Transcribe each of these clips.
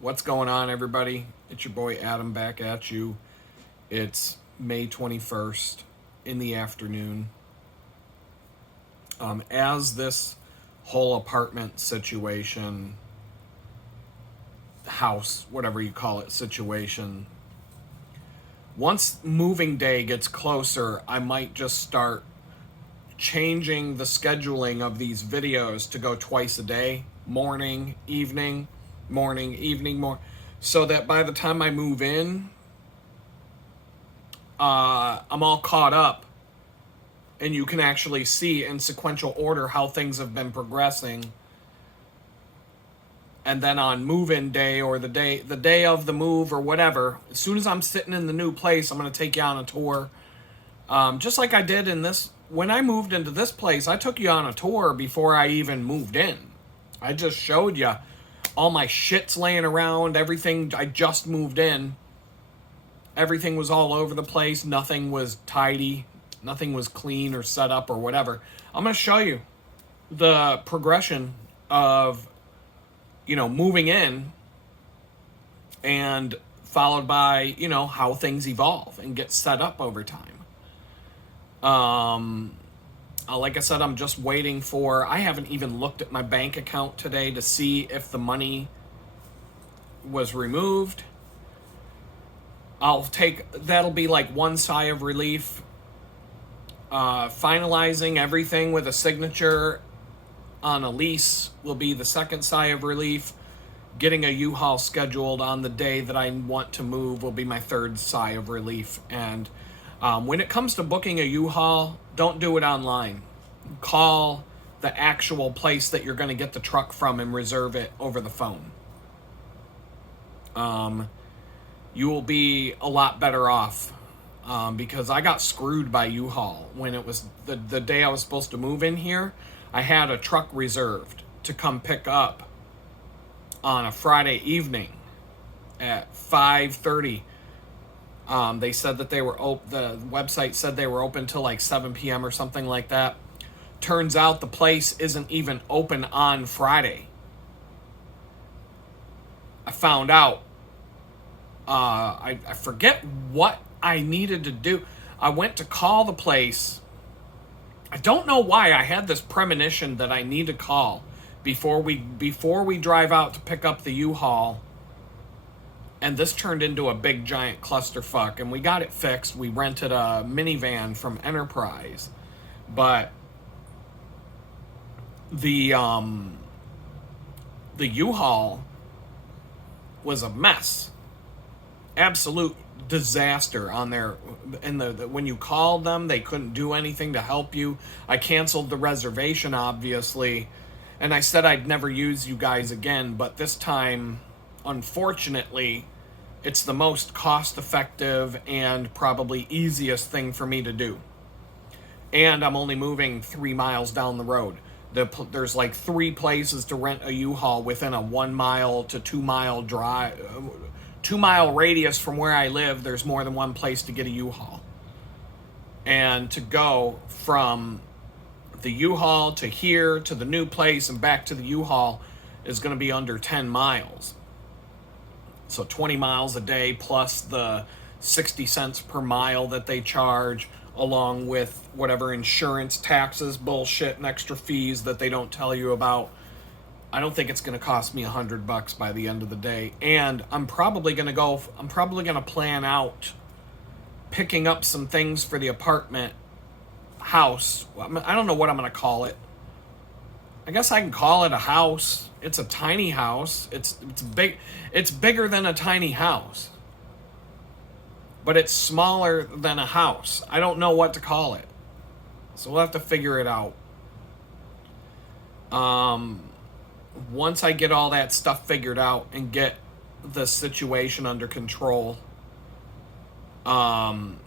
What's going on, everybody? It's your boy Adam back at you. It's May 21st in the afternoon. As this whole apartment situation, house, whatever you call it, situation, once moving day gets closer, I might just start changing the scheduling of these videos to go twice a day, morning, evening, so that by the time I move in, I'm all caught up and you can actually see in sequential order how things have been progressing. And then on move-in day or the day of the move or whatever, as soon as I'm sitting in the new place, I'm going to take you on a tour. Just like I did in this, when I moved into this place, I took you on a tour before I even moved in. I just showed you all my shit's laying around, everything. I just moved in. Everything was all over the place. Nothing was tidy. Nothing was clean or set up or whatever. I'm going to show you the progression of, moving in, and followed by, how things evolve and get set up over time. Like I said, I'm just waiting for, I haven't even looked at my bank account today to see if the money was removed. That'll be like one sigh of relief. Finalizing everything with a signature on a lease will be the second sigh of relief. Getting a U-Haul scheduled on the day that I want to move will be my third sigh of relief. And when it comes to booking a U-Haul, don't do it online. Call the actual place that you're going to get the truck from and reserve it over the phone. You will be a lot better off, because I got screwed by U-Haul when it was the day I was supposed to move in here. I had a truck reserved to come pick up on a Friday evening at 5:30. They said that they were the website said they were open till like 7 p.m. or something like that. Turns out the place isn't even open on Friday. I found out. I forget what I needed to do. I went to call the place. I don't know why I had this premonition that I need to call before we drive out to pick up the U-Haul. And this turned into a big giant clusterfuck, and we got it fixed. We rented a minivan from Enterprise. But the U-Haul was a mess. Absolute disaster on there. When you called them, they couldn't do anything to help you. I canceled the reservation, obviously, and I said I'd never use you guys again, but this time, unfortunately, it's the most cost-effective and probably easiest thing for me to do. And I'm only moving 3 miles down the road. There's like 3 places to rent a U-Haul within a 1 mile to 2 mile drive. 2 mile radius from where I live. There's more than one place to get a U-Haul. And to go from the U-Haul to here to the new place and back to the U-Haul is going to be under 10 miles. So 20 miles a day plus the 60 cents per mile that they charge, along with whatever insurance, taxes, bullshit, and extra fees that they don't tell you about. I don't think it's going to cost me $100 by the end of the day. And I'm probably going to plan out picking up some things for the apartment house. I don't know what I'm going to call it. I guess I can call it a house. It's a tiny house. It's big. It's bigger than a tiny house. But it's smaller than a house. I don't know what to call it. So we'll have to figure it out. Once I get all that stuff figured out and get the situation under control, I'm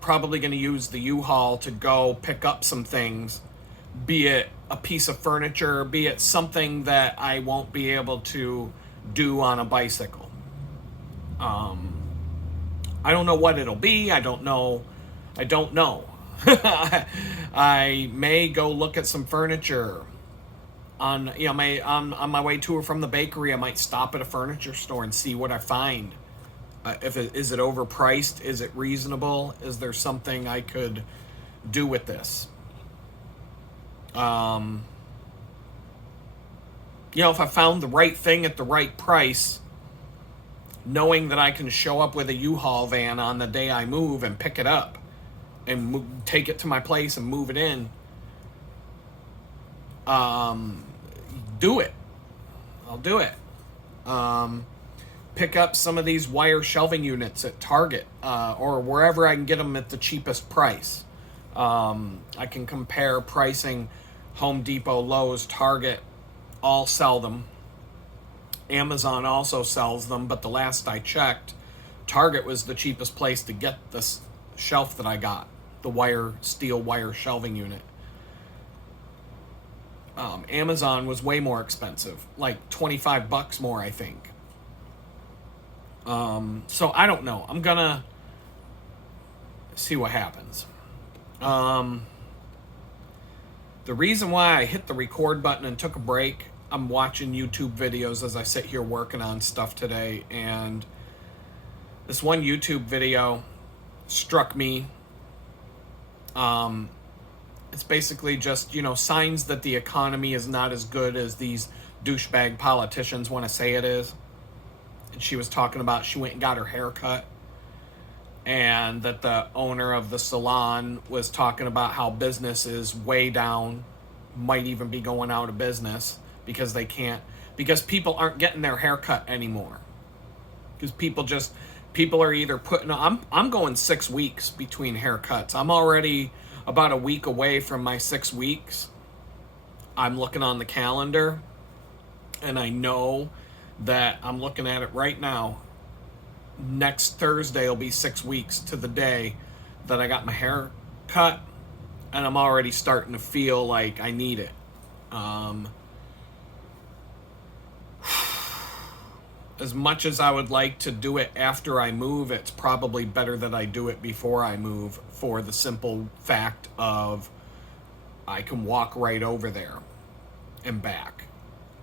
probably going to use the U-Haul to go pick up some things, be it a piece of furniture, be it something that I won't be able to do on a bicycle. I don't know what it'll be. I don't know. I may go look at some furniture On on my way to or from the bakery, I might stop at a furniture store and see what I find. Is it overpriced? Is it reasonable? Is there something I could do with this? If I found the right thing at the right price, knowing that I can show up with a U-Haul van on the day I move and pick it up and take it to my place and move it in, do it. I'll do it. Pick up some of these wire shelving units at Target or wherever I can get them at the cheapest price. I can compare pricing. Home Depot, Lowe's, Target all sell them. Amazon also sells them, but the last I checked, Target was the cheapest place to get this shelf that I got, the steel wire shelving unit. Amazon was way more expensive, like $25 more, I think. So I don't know. I'm gonna see what happens. The reason why I hit the record button and took a break, I'm watching YouTube videos as I sit here working on stuff today, and this one YouTube video struck me. It's basically just, signs that the economy is not as good as these douchebag politicians want to say it is. And she was talking about she went and got her hair cut, and that the owner of the salon was talking about how business is way down, might even be going out of business because people aren't getting their hair cut anymore. Because people are either I'm going 6 weeks between haircuts. I'm already about a week away from my 6 weeks. I'm looking on the calendar, and I know that I'm looking at it right now. Next Thursday will be 6 weeks to the day that I got my hair cut, and I'm already starting to feel like I need it. As much as I would like to do it after I move, it's probably better that I do it before I move, for the simple fact of I can walk right over there and back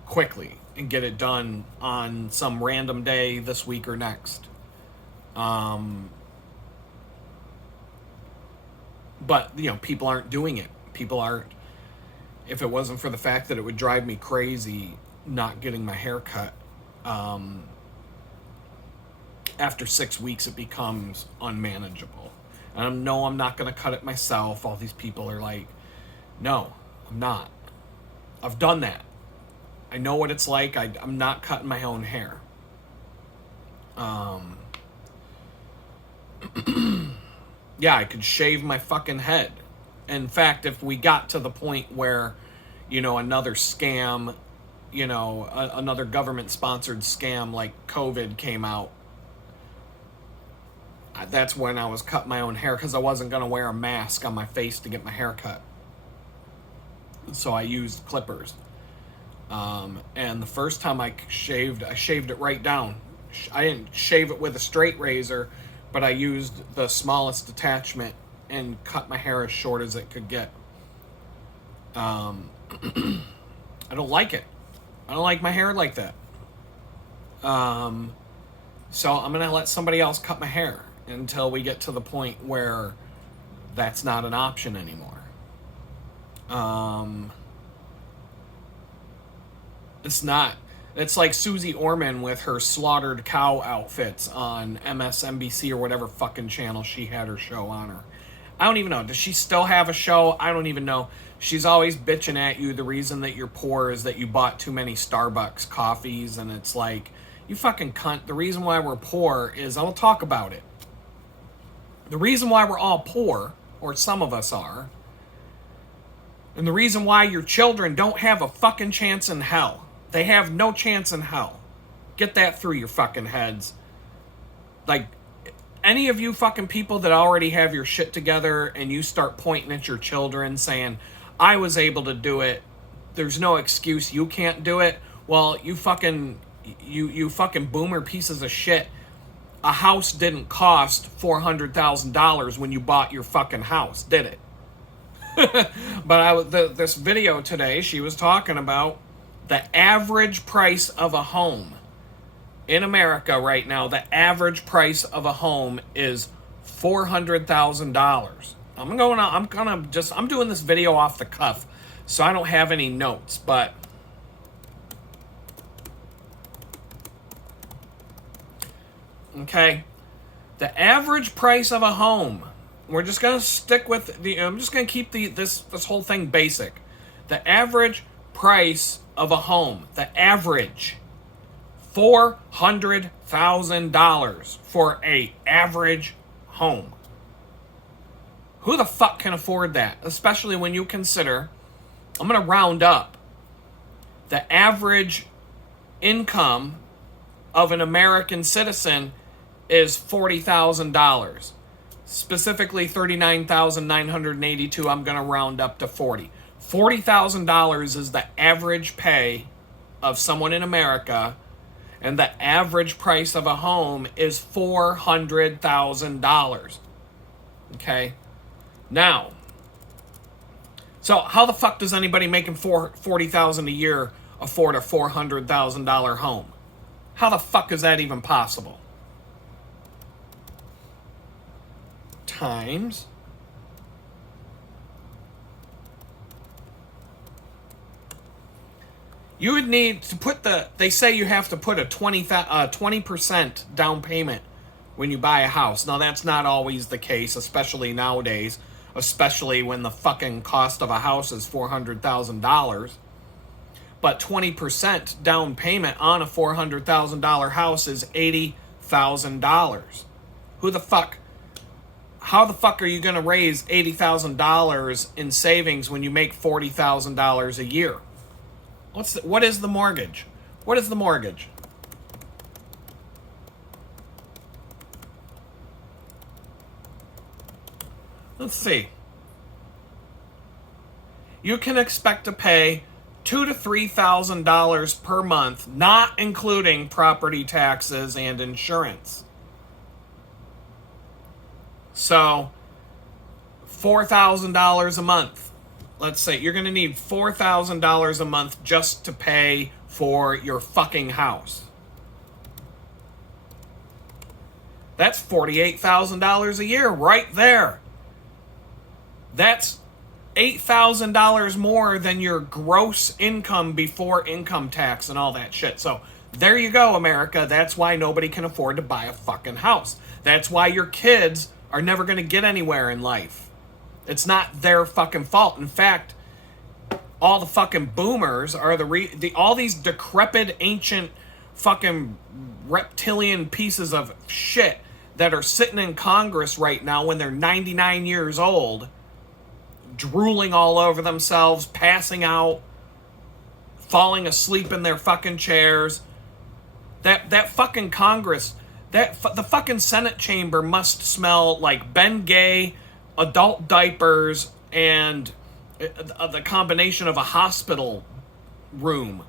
quickly and get it done on some random day this week or next. But, people aren't doing it. People aren't. If it wasn't for the fact that it would drive me crazy not getting my hair cut, after 6 weeks, it becomes unmanageable. And no, I'm not going to cut it myself. All these people are like, no, I'm not. I've done that. I know what it's like. I'm not cutting my own hair. Yeah, I could shave my fucking head. In fact, if we got to the point where, another scam, another government-sponsored scam like COVID came out, that's when I was cutting my own hair, because I wasn't going to wear a mask on my face to get my hair cut. So I used clippers. And the first time I shaved it right down. I didn't shave it with a straight razor, but I used the smallest attachment and cut my hair as short as it could get. I don't like it. I don't like my hair like that. So I'm going to let somebody else cut my hair until we get to the point where that's not an option anymore. It's not. It's like Susie Orman with her slaughtered cow outfits on MSNBC or whatever fucking channel she had her show on her. I don't even know. Does she still have a show? I don't even know. She's always bitching at you. The reason that you're poor is that you bought too many Starbucks coffees. And it's like, you fucking cunt. The reason why we're poor is, I'll talk about it. The reason why we're all poor, or some of us are, and the reason why your children don't have a fucking chance in hell. They have no chance in hell. Get that through your fucking heads. Like, any of you fucking people that already have your shit together and you start pointing at your children saying, I was able to do it, there's no excuse you can't do it. Well, you fucking boomer pieces of shit. A house didn't cost $400,000 when you bought your fucking house, did it? But this video today, she was talking about The average price of a home in America right now, the average price of a home is $400,000. I'm doing this video off the cuff, so I don't have any notes, but okay, the average price of a home. We're just gonna stick with I'm just gonna keep this whole thing basic. The average price of a home, the average, $400,000 for a average home. Who the fuck can afford that? Especially when you consider, I'm gonna round up, the average income of an American citizen is $40,000. Specifically $39,982. I'm going to round up to 40. $40,000 is the average pay of someone in America, and the average price of a home is $400,000. Okay? Now, so how the fuck does anybody making $40,000 a year afford a $400,000 home? How the fuck is that even possible? Times you would need to put they say you have to put a 20% down payment when you buy a house. Now that's not always the case, especially nowadays, especially when the fucking cost of a house is $400,000. But 20% down payment on a $400,000 house is $80,000. How the fuck are you going to raise $80,000 in savings when you make $40,000 a year? What is the mortgage? What is the mortgage? Let's see. You can expect to pay $2,000 to $3,000 per month, not including property taxes and insurance. So, $4,000 a month. Let's say you're going to need $4,000 a month just to pay for your fucking house. That's $48,000 a year right there. That's $8,000 more than your gross income before income tax and all that shit. So there you go, America. That's why nobody can afford to buy a fucking house. That's why your kids are never going to get anywhere in life. It's not their fucking fault. In fact, all the fucking boomers are all these decrepit, ancient, fucking reptilian pieces of shit that are sitting in Congress right now when they're 99 years old, drooling all over themselves, passing out, falling asleep in their fucking chairs. That fucking Congress, the fucking Senate chamber must smell like Bengay, adult diapers, and the combination of a hospital room.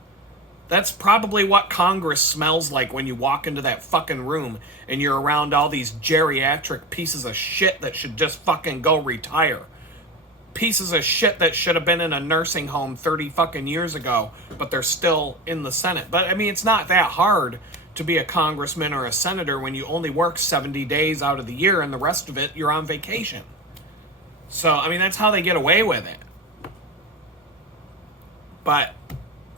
That's probably what Congress smells like when you walk into that fucking room and you're around all these geriatric pieces of shit that should just fucking go retire. Pieces of shit that should have been in a nursing home 30 fucking years ago, but they're still in the Senate. But I mean, it's not that hard to be a congressman or a senator when you only work 70 days out of the year and the rest of it you're on vacation. So, I mean, that's how they get away with it. But,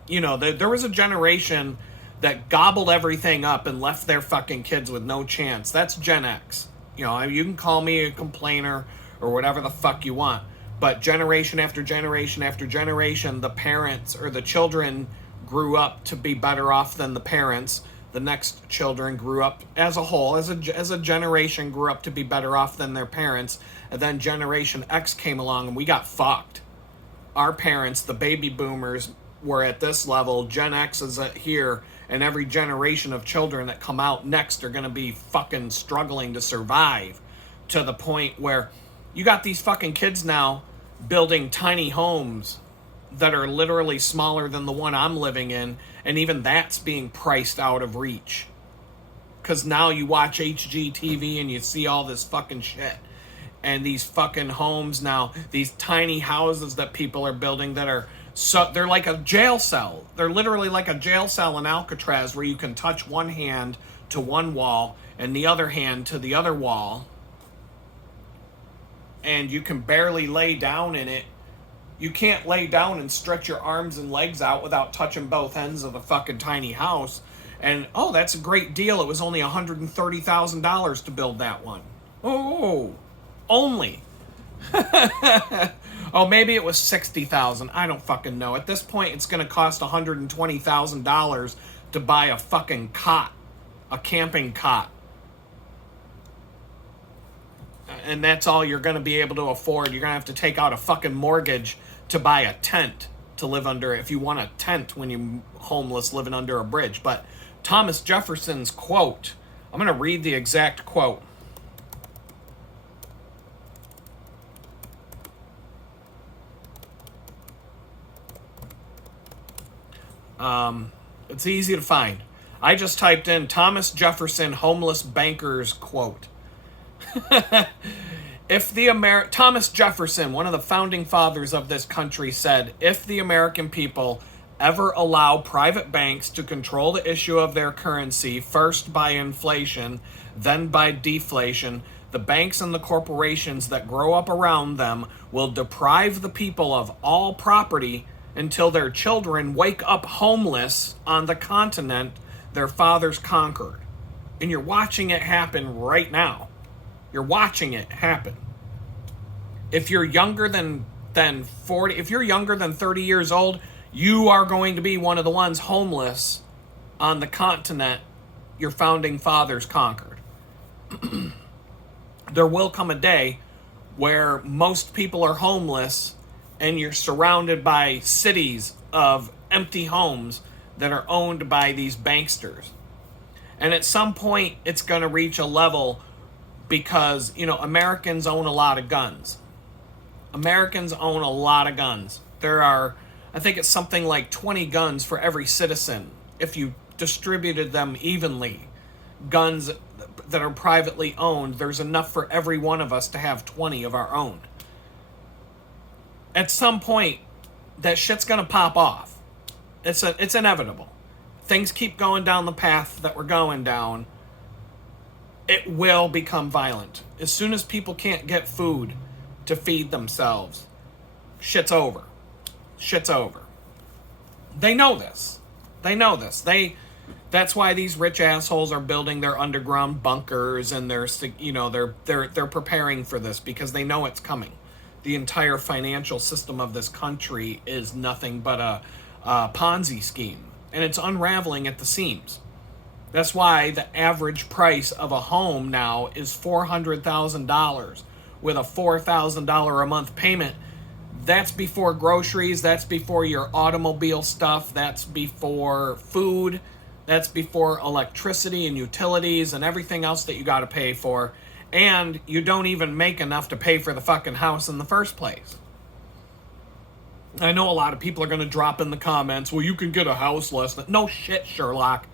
you know, there was a generation that gobbled everything up and left their fucking kids with no chance. That's Gen X. You know, you can call me a complainer or whatever the fuck you want. But generation after generation after generation, the parents or the children grew up to be better off than the parents. The next children grew up as a whole, as a generation, grew up to be better off than their parents. And then Generation X came along and we got fucked. Our parents, the baby boomers, were at this level. Gen X is here, and every generation of children that come out next are going to be fucking struggling to survive, to the point where you got these fucking kids now building tiny homes that are literally smaller than the one I'm living in, and even that's being priced out of reach. Because now you watch HGTV and you see all this fucking shit. And these fucking homes now, these tiny houses that people are building that are So they're like a jail cell. They're literally like a jail cell in Alcatraz where you can touch one hand to one wall and the other hand to the other wall. And you can barely lay down in it. You can't lay down and stretch your arms and legs out without touching both ends of the fucking tiny house. And, oh, that's a great deal. It was only $130,000 to build that one. Oh, only. Oh, maybe it was $60,000. I don't fucking know. At this point, it's going to cost $120,000 to buy a fucking cot, a camping cot. And that's all you're going to be able to afford. You're going to have to take out a fucking mortgage to buy a tent to live under if you want a tent when you're homeless living under a bridge. But Thomas Jefferson's quote, I'm going to read the exact quote. It's easy to find. I just typed in Thomas Jefferson homeless bankers quote. Thomas Jefferson, one of the founding fathers of this country, said, if the American people ever allow private banks to control the issue of their currency, first by inflation, then by deflation, the banks and the corporations that grow up around them will deprive the people of all property until their children wake up homeless on the continent their fathers conquered. And you're watching it happen right now. You're watching it happen. If you're younger than 40, if you're younger than 30 years old, you are going to be one of the ones homeless on the continent your founding fathers conquered. There will come a day where most people are homeless and you're surrounded by cities of empty homes that are owned by these banksters. And at some point, it's going to reach a level because, Americans own a lot of guns. Americans own a lot of guns. There are, I think it's something like 20 guns for every citizen if you distributed them evenly. Guns that are privately owned, there's enough for every one of us to have 20 of our own. At some point, that shit's gonna pop off. It's inevitable. Things keep going down the path that we're going down. It will become violent. As soon as people can't get food to feed themselves, shit's over. Shit's over. They know this. That's why these rich assholes are building their underground bunkers and they're preparing for this because they know it's coming. The entire financial system of this country is nothing but a Ponzi scheme, and it's unraveling at the seams. That's why the average price of a home now is $400,000 with a $4,000 a month payment. That's before groceries, that's before your automobile stuff, that's before food, that's before electricity and utilities and everything else that you got to pay for. And you don't even make enough to pay for the fucking house in the first place. I know a lot of people are going to drop in the comments, well, you can get a house less than... No shit, Sherlock.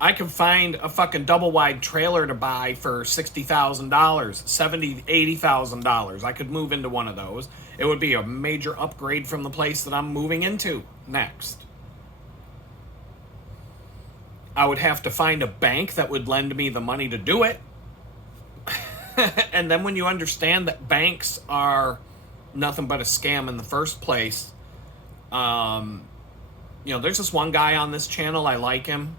I can find a fucking double-wide trailer to buy for $60,000, $70,000, $80,000. I could move into one of those. It would be a major upgrade from the place that I'm moving into next. I would have to find a bank that would lend me the money to do it. And then when you understand that banks are nothing but a scam in the first place, there's this one guy on this channel, I like him.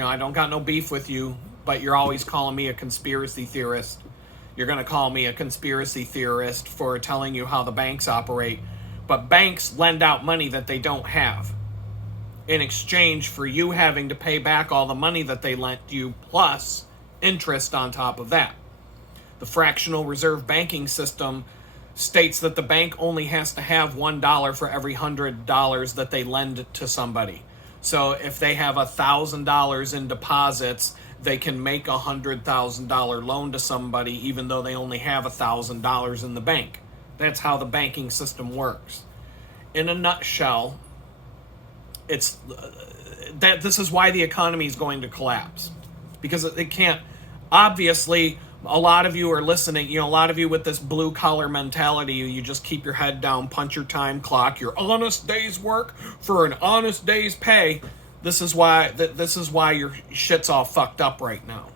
I don't got no beef with you, but you're always calling me a conspiracy theorist. You're going to call me a conspiracy theorist for telling you how the banks operate. But banks lend out money that they don't have in exchange for you having to pay back all the money that they lent you, plus interest on top of that. The fractional reserve banking system states that the bank only has to have $1 for every $100 that they lend to somebody. So if they have $1,000 in deposits, they can make a $100,000 loan to somebody even though they only have $1,000 in the bank. That's how the banking system works. In a nutshell, this is why the economy is going to collapse. Because it can't... Obviously, A lot of you are listening, a lot of you with this blue collar mentality, you just keep your head down, punch your time clock, your honest day's work for an honest day's pay. This is why your shit's all fucked up right now.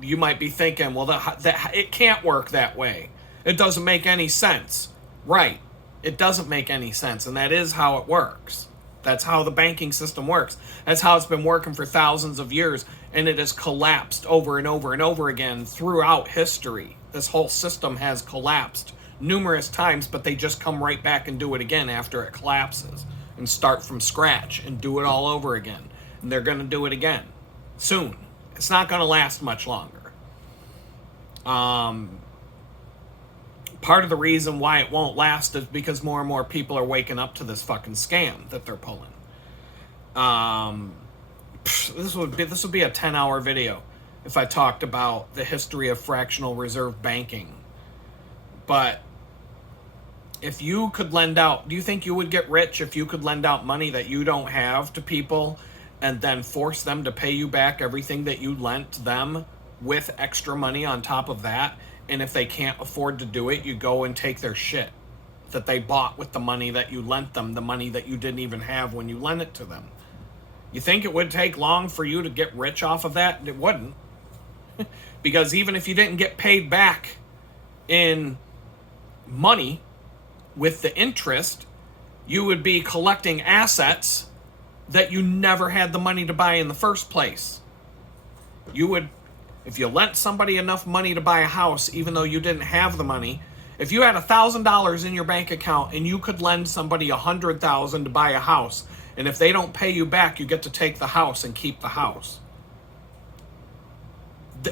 You might be thinking, well, that it can't work that way. It doesn't make any sense. Right. It doesn't make any sense, and that is how it works. That's how the banking system works. That's how it's been working for thousands of years, and it has collapsed over and over and over again throughout history. This whole system has collapsed numerous times, but they just come right back and do it again after it collapses and start from scratch and do it all over again. And they're going to do it again soon. It's not going to last much longer. Part of the reason why it won't last is because more and more people are waking up to this fucking scam that they're pulling. This would be a 10-hour video if I talked about the history of fractional reserve banking. But if you could lend out, do you think you would get rich if you could lend out money that you don't have to people and then force them to pay you back everything that you lent them with extra money on top of that? And if they can't afford to do it, you go and take their shit that they bought with the money that you lent them, the money that you didn't even have when you lent it to them. You think it would take long for you to get rich off of that? It wouldn't. Because even if you didn't get paid back in money with the interest, you would be collecting assets that you never had the money to buy in the first place. You would, if you lent somebody enough money to buy a house, even though you didn't have the money, if you had $1,000 in your bank account and you could lend somebody $100,000 to buy a house, and if they don't pay you back, you get to take the house and keep the house.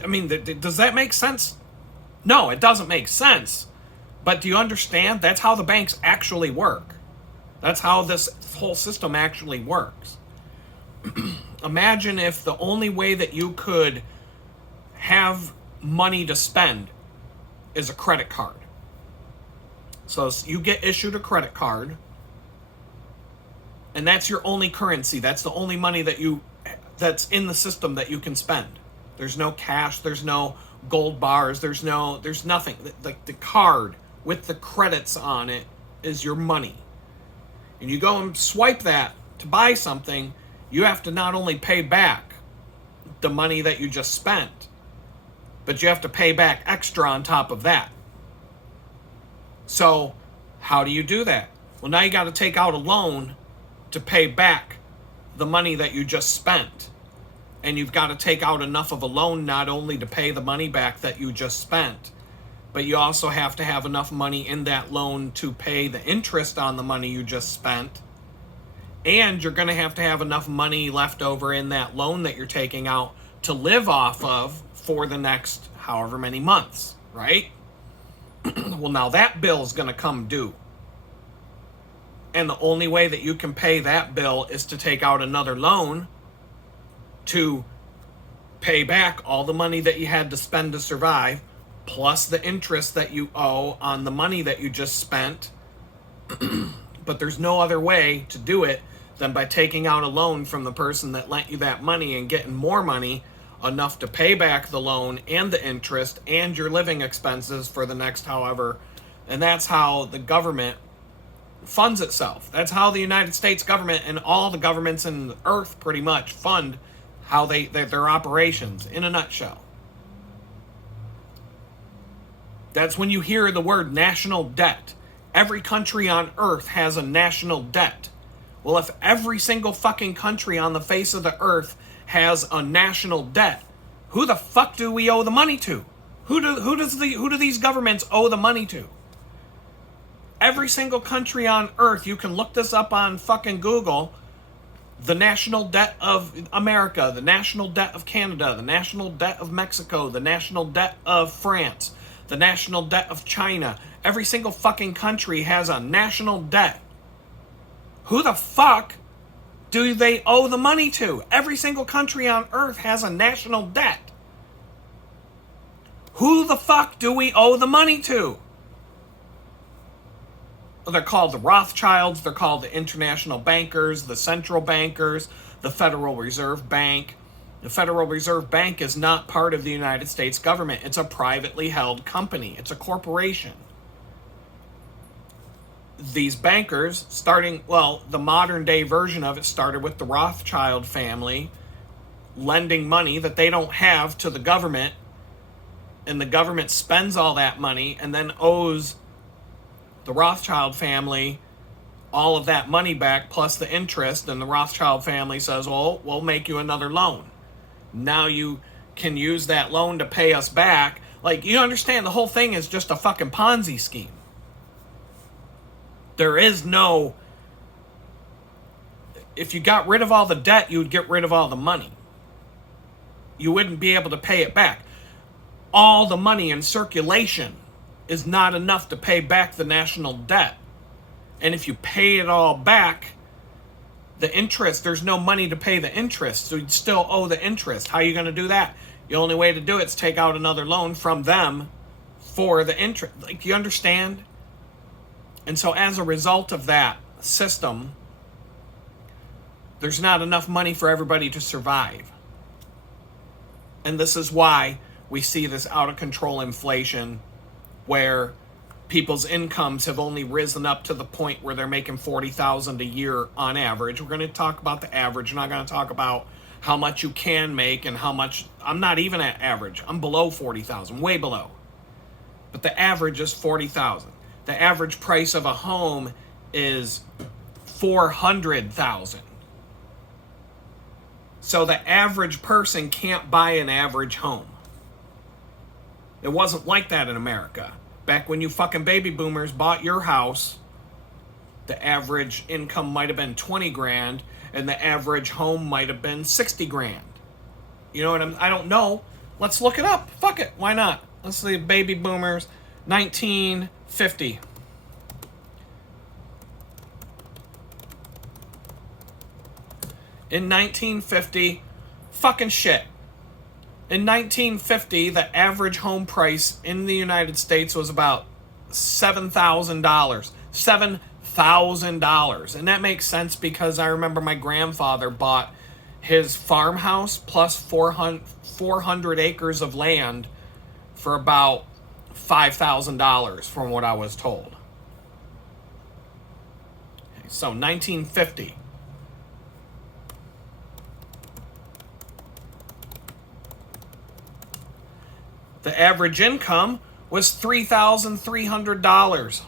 I mean, does that make sense? No, it doesn't make sense. But do you understand? That's how the banks actually work. That's how this whole system actually works. Imagine if the only way that you could have money to spend is a credit card. So you get issued a credit card, and that's your only currency. That's the only money that's in the system that you can spend. There's no cash, there's no gold bars, there's nothing. Like the card with the credits on it is your money. And you go and swipe that to buy something, you have to not only pay back the money that you just spent, but you have to pay back extra on top of that. So how do you do that? Well, now you got to take out a loan to pay back the money that you just spent. And you've got to take out enough of a loan not only to pay the money back that you just spent, but you also have to have enough money in that loan to pay the interest on the money you just spent. And you're going to have enough money left over in that loan that you're taking out to live off of for the next however many months, right? Well, now that bill is going to come due. And the only way that you can pay that bill is to take out another loan to pay back all the money that you had to spend to survive, plus the interest that you owe on the money that you just spent. But there's no other way to do it than by taking out a loan from the person that lent you that money and getting more money, enough to pay back the loan and the interest and your living expenses for the next however. And that's how the government funds itself. That's how the United States government and all the governments in the earth pretty much fund how their operations in a nutshell. That's when you hear the word national debt. Every country on earth has a national debt. Well, if every single fucking country on the face of the earth has a national debt, who the fuck do we owe the money to? Who do these governments owe the money to? Every single country on earth, you can look this up on fucking Google. The national debt of America, the national debt of Canada, the national debt of Mexico, the national debt of France, the national debt of China. Every single fucking country has a national debt. Who the fuck do they owe the money to? Every single country on earth has a national debt. Who the fuck do we owe the money to? They're called the Rothschilds, they're called the international bankers, the central bankers, the Federal Reserve Bank. The Federal Reserve Bank is not part of the United States government. It's a privately held company. It's a corporation. These bankers, the modern day version of it started with the Rothschild family lending money that they don't have to the government, and the government spends all that money and then owes the Rothschild family all of that money back plus the interest, and the Rothschild family says, well, we'll make you another loan. Now you can use that loan to pay us back. Like, you understand, the whole thing is just a fucking Ponzi scheme. There is no... If you got rid of all the debt, you would get rid of all the money. You wouldn't be able to pay it back. All the money in circulation is not enough to pay back the national debt. And if you pay it all back, the interest, there's no money to pay the interest, so you'd still owe the interest. How are you going to do that? The only way to do it is take out another loan from them for the interest. Like, you understand? And so as a result of that system, there's not enough money for everybody to survive. And this is why we see this out of control inflation where people's incomes have only risen up to the point where they're making $40,000 a year on average. We're going to talk about the average. We're not going to talk about how much you can make and how much. I'm not even at average. I'm below 40,000, way below. But the average is 40,000. The average price of a home is 400,000. So the average person can't buy an average home. It wasn't like that in America. Back when you fucking baby boomers bought your house, the average income might have been 20 grand and the average home might have been 60 grand. You know what I don't know. Let's look it up. Fuck it. Why not? Let's see, baby boomers, 1950. In 1950, fucking shit. In 1950, the average home price in the United States was about $7,000. $7,000. And that makes sense because I remember my grandfather bought his farmhouse plus 400 acres of land for about $5,000 from what I was told. Okay, so 1950. The average income was $3,300.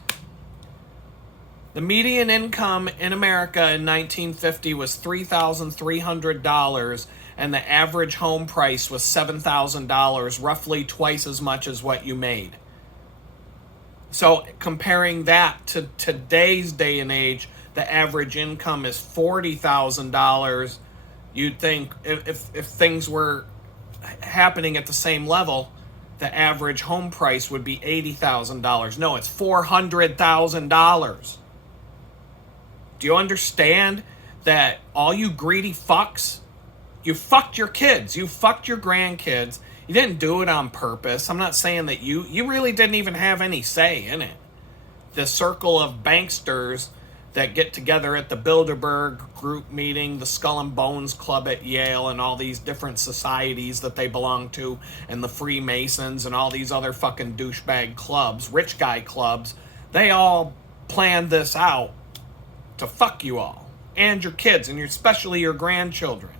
The median income in America in 1950 was $3,300, and the average home price was $7,000, roughly twice as much as what you made. So comparing that to today's day and age, the average income is $40,000. You'd think if things were happening at the same level, the average home price would be $80,000. No, it's $400,000. Do you understand that all you greedy fucks, you fucked your kids, you fucked your grandkids, you didn't do it on purpose. I'm not saying that you really didn't even have any say in it. The circle of banksters that get together at the Bilderberg group meeting, the Skull and Bones Club at Yale, and all these different societies that they belong to, and the Freemasons and all these other fucking douchebag clubs, rich guy clubs, they all planned this out to fuck you all, and your kids, and especially your grandchildren.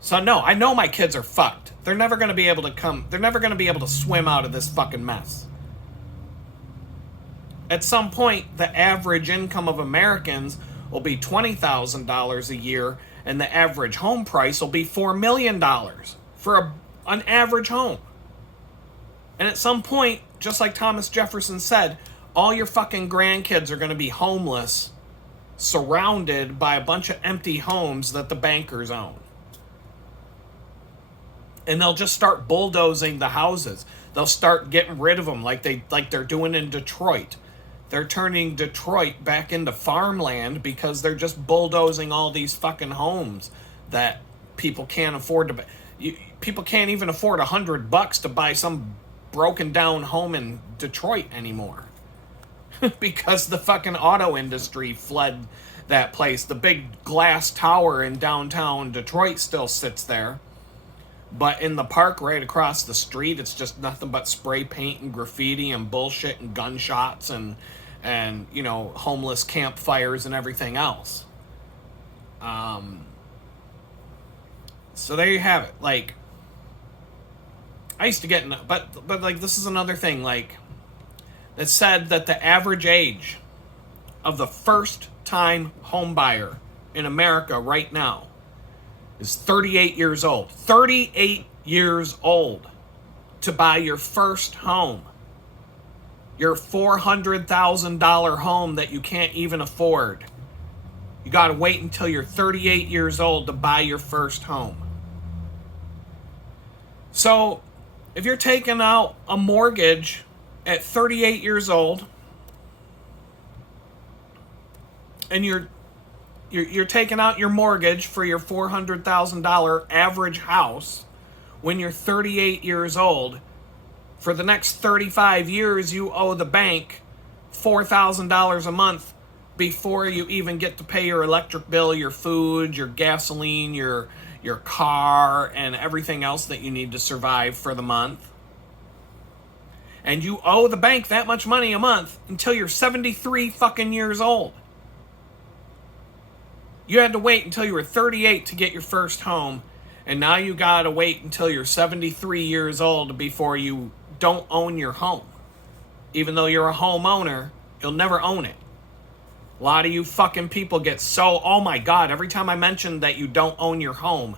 So no, I know my kids are fucked. They're never going to be able to swim out of this fucking mess. At some point, the average income of Americans will be $20,000 a year, and the average home price will be $4 million for an average home. And at some point, just like Thomas Jefferson said, all your fucking grandkids are going to be homeless, surrounded by a bunch of empty homes that the bankers own. And they'll just start bulldozing the houses. They'll start getting rid of them like they're doing in Detroit. They're turning Detroit back into farmland because they're just bulldozing all these fucking homes that people can't afford to buy. People can't even afford $100 to buy some broken down home in Detroit anymore because the fucking auto industry fled that place. The big glass tower in downtown Detroit still sits there. But in the park right across the street, it's just nothing but spray paint and graffiti and bullshit and gunshots and homeless campfires and everything else. So there you have it. Like, I used to get in, but like, this is another thing, like, that said that the average age of the first time home buyer in America right now is 38 years old. 38 years old to buy your first home. Your $400,000 home that you can't even afford. You got to wait until you're 38 years old to buy your first home. So, if you're taking out a mortgage at 38 years old, and you're taking out your mortgage for your $400,000 average house when you're 38 years old, for the next 35 years you owe the bank $4,000 a month before you even get to pay your electric bill, your food, your gasoline, your car, and everything else that you need to survive for the month. And you owe the bank that much money a month until you're 73 fucking years old. You had to wait until you were 38 to get your first home, and now you gotta wait until you're 73 years old before you don't own your home. Even though you're a homeowner, you'll never own it. A lot of you fucking people get so, oh my God, every time I mention that you don't own your home,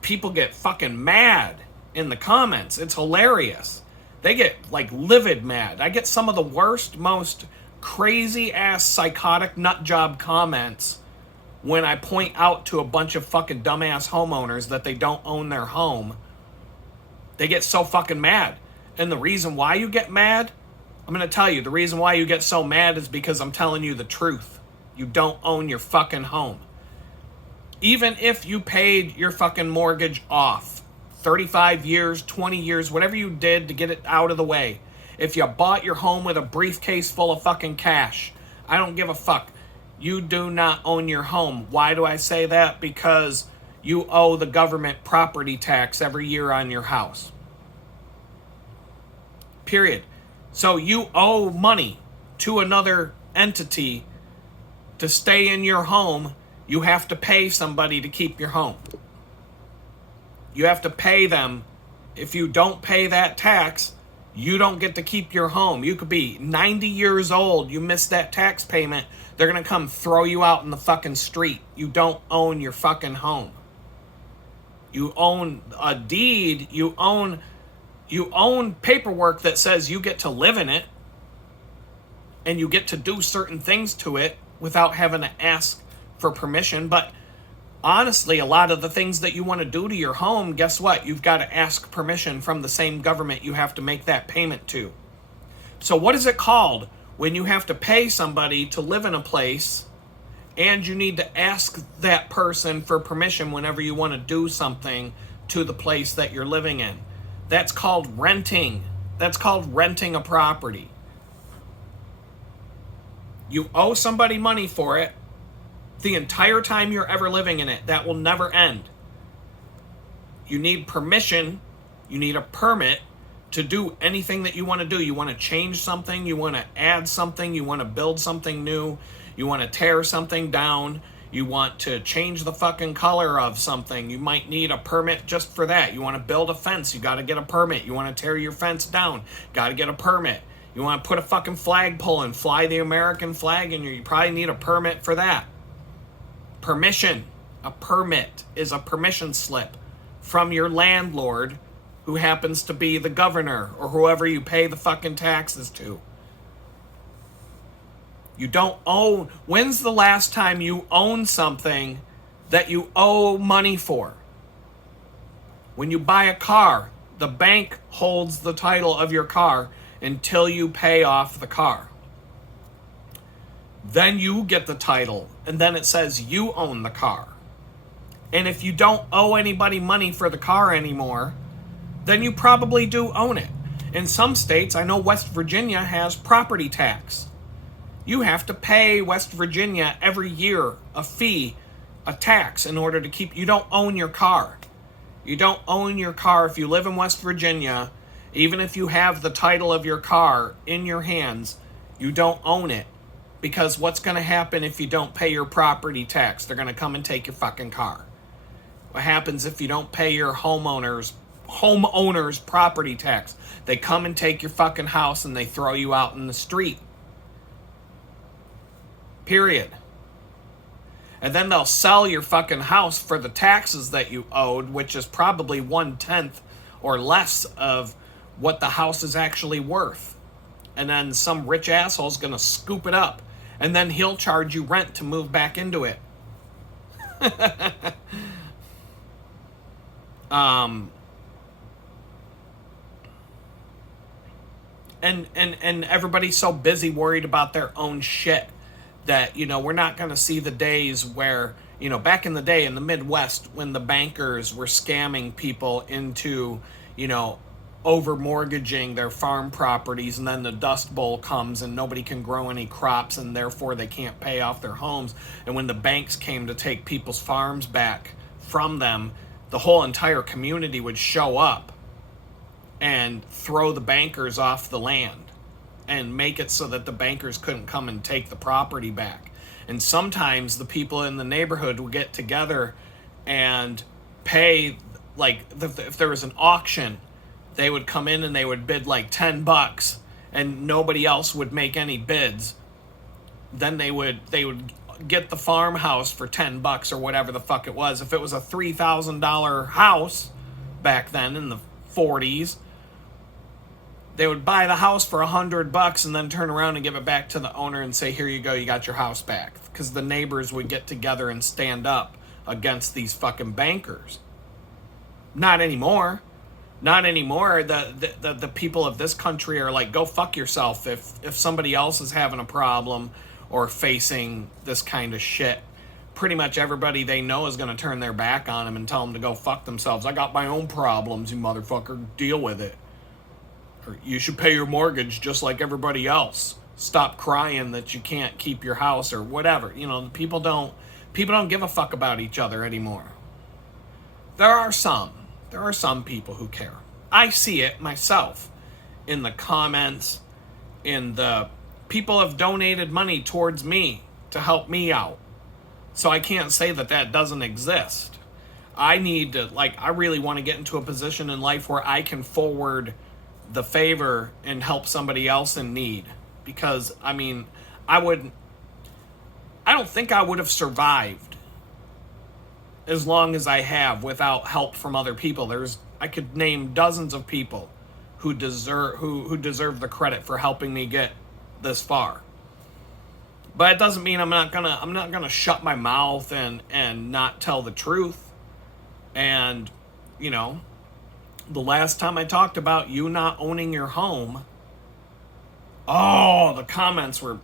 people get fucking mad in the comments. It's hilarious. They get like livid mad. I get some of the worst, most crazy ass psychotic nut job comments when I point out to a bunch of fucking dumbass homeowners that they don't own their home. They get so fucking mad. And the reason why you get mad, I'm going to tell you, the reason why you get so mad is because I'm telling you the truth. You don't own your fucking home. Even if you paid your fucking mortgage off, 35 years, 20 years, whatever you did to get it out of the way. If you bought your home with a briefcase full of fucking cash, I don't give a fuck. You do not own your home. Why do I say that? Because you owe the government property tax every year on your house. Period. So you owe money to another entity to stay in your home. You have to pay somebody to keep your home. You have to pay them. If you don't pay that tax, you don't get to keep your home. You could be 90 years old. You missed that tax payment. They're going to come throw you out in the fucking street. You don't own your fucking home. You own a deed. You own paperwork that says you get to live in it. And you get to do certain things to it without having to ask for permission. But honestly, a lot of the things that you want to do to your home, guess what? You've got to ask permission from the same government you have to make that payment to. So what is it called when you have to pay somebody to live in a place and you need to ask that person for permission whenever you want to do something to the place that you're living in? That's called renting. That's called renting a property. You owe somebody money for it the entire time you're ever living in it. That will never end. You need permission. You need a permit to do anything that you want to do. You want to change something. You want to add something. You want to build something new. You want to tear something down. You want to change the fucking color of something. You might need a permit just for that. You want to build a fence. You got to get a permit. You want to tear your fence down. Got to get a permit. You want to put a fucking flagpole and fly the American flag in here. You probably need a permit for that. Permission. A permit is a permission slip from your landlord, who happens to be the governor or whoever you pay the fucking taxes to. You don't own. When's the last time you owned something that you owe money for? When you buy a car, the bank holds the title of your car until you pay off the car. Then you get the title, and then it says you own the car. And if you don't owe anybody money for the car anymore, then you probably do own it. In some states, I know West Virginia has property tax. You have to pay West Virginia every year a fee, a tax, in order to keep. You don't own your car. You don't own your car if you live in West Virginia. Even if you have the title of your car in your hands, you don't own it. Because what's going to happen if you don't pay your property tax? They're going to come and take your fucking car. What happens if you don't pay your homeowner's property tax? They come and take your fucking house and they throw you out in the street. Period. And then they'll sell your fucking house for the taxes that you owed, which is probably 1/10 or less of what the house is actually worth. And then some rich asshole's gonna scoop it up, and then he'll charge you rent to move back into it. And everybody's so busy worried about their own shit that, we're not going to see the days where, back in the day in the Midwest when the bankers were scamming people into, over mortgaging their farm properties, and then the Dust Bowl comes and nobody can grow any crops and therefore they can't pay off their homes. And when the banks came to take people's farms back from them, the whole entire community would show up and throw the bankers off the land and make it so that the bankers couldn't come and take the property back. And sometimes the people in the neighborhood would get together and pay, like, if there was an auction, they would come in and they would bid like $10 and nobody else would make any bids. Then they would get the farmhouse for $10 or whatever the fuck it was. If it was a $3,000 house back then in the 40s, they would buy the house for $100 and then turn around and give it back to the owner and say, here you go, you got your house back. Because the neighbors would get together and stand up against these fucking bankers. Not anymore. Not anymore. The people of this country are like, go fuck yourself if somebody else is having a problem or facing this kind of shit. Pretty much everybody they know is going to turn their back on them and tell them to go fuck themselves. I got my own problems, you motherfucker. Deal with it. Or you should pay your mortgage just like everybody else. Stop crying that you can't keep your house or whatever. People don't give a fuck about each other anymore. There are some people who care. I see it myself in the comments, in the people have donated money towards me to help me out. So I can't say that doesn't exist. I need to, I really want to get into a position in life where I can forward the favor and help somebody else in need. Because, I don't think I would have survived as long as I have without help from other people. I could name dozens of people who deserve the credit for helping me get this far. But it doesn't mean I'm not gonna shut my mouth and not tell the truth. And, the last time I talked about you not owning your home, the comments were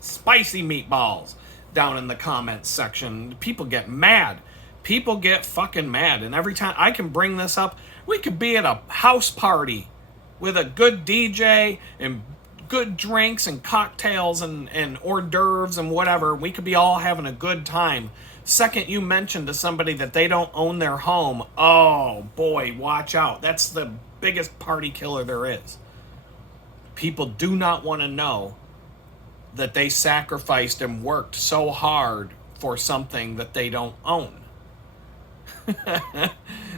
spicy meatballs down in the comments section. People get mad. People get fucking mad. And every time I can bring this up, we could be at a house party with a good DJ and good drinks and cocktails and hors d'oeuvres and whatever. We could be all having a good time. Second you mention to somebody that they don't own their home, oh boy, watch out. That's the biggest party killer there is. People do not want to know that they sacrificed and worked so hard for something that they don't own.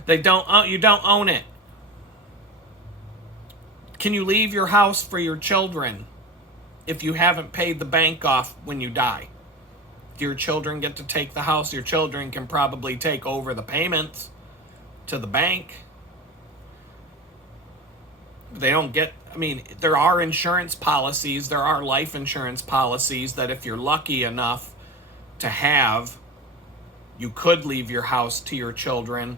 You don't own it. Can you leave your house for your children if you haven't paid the bank off when you die? Do your children get to take the house? Your children can probably take over the payments to the bank. They don't get, there are insurance policies, there are life insurance policies that if you're lucky enough to have, you could leave your house to your children,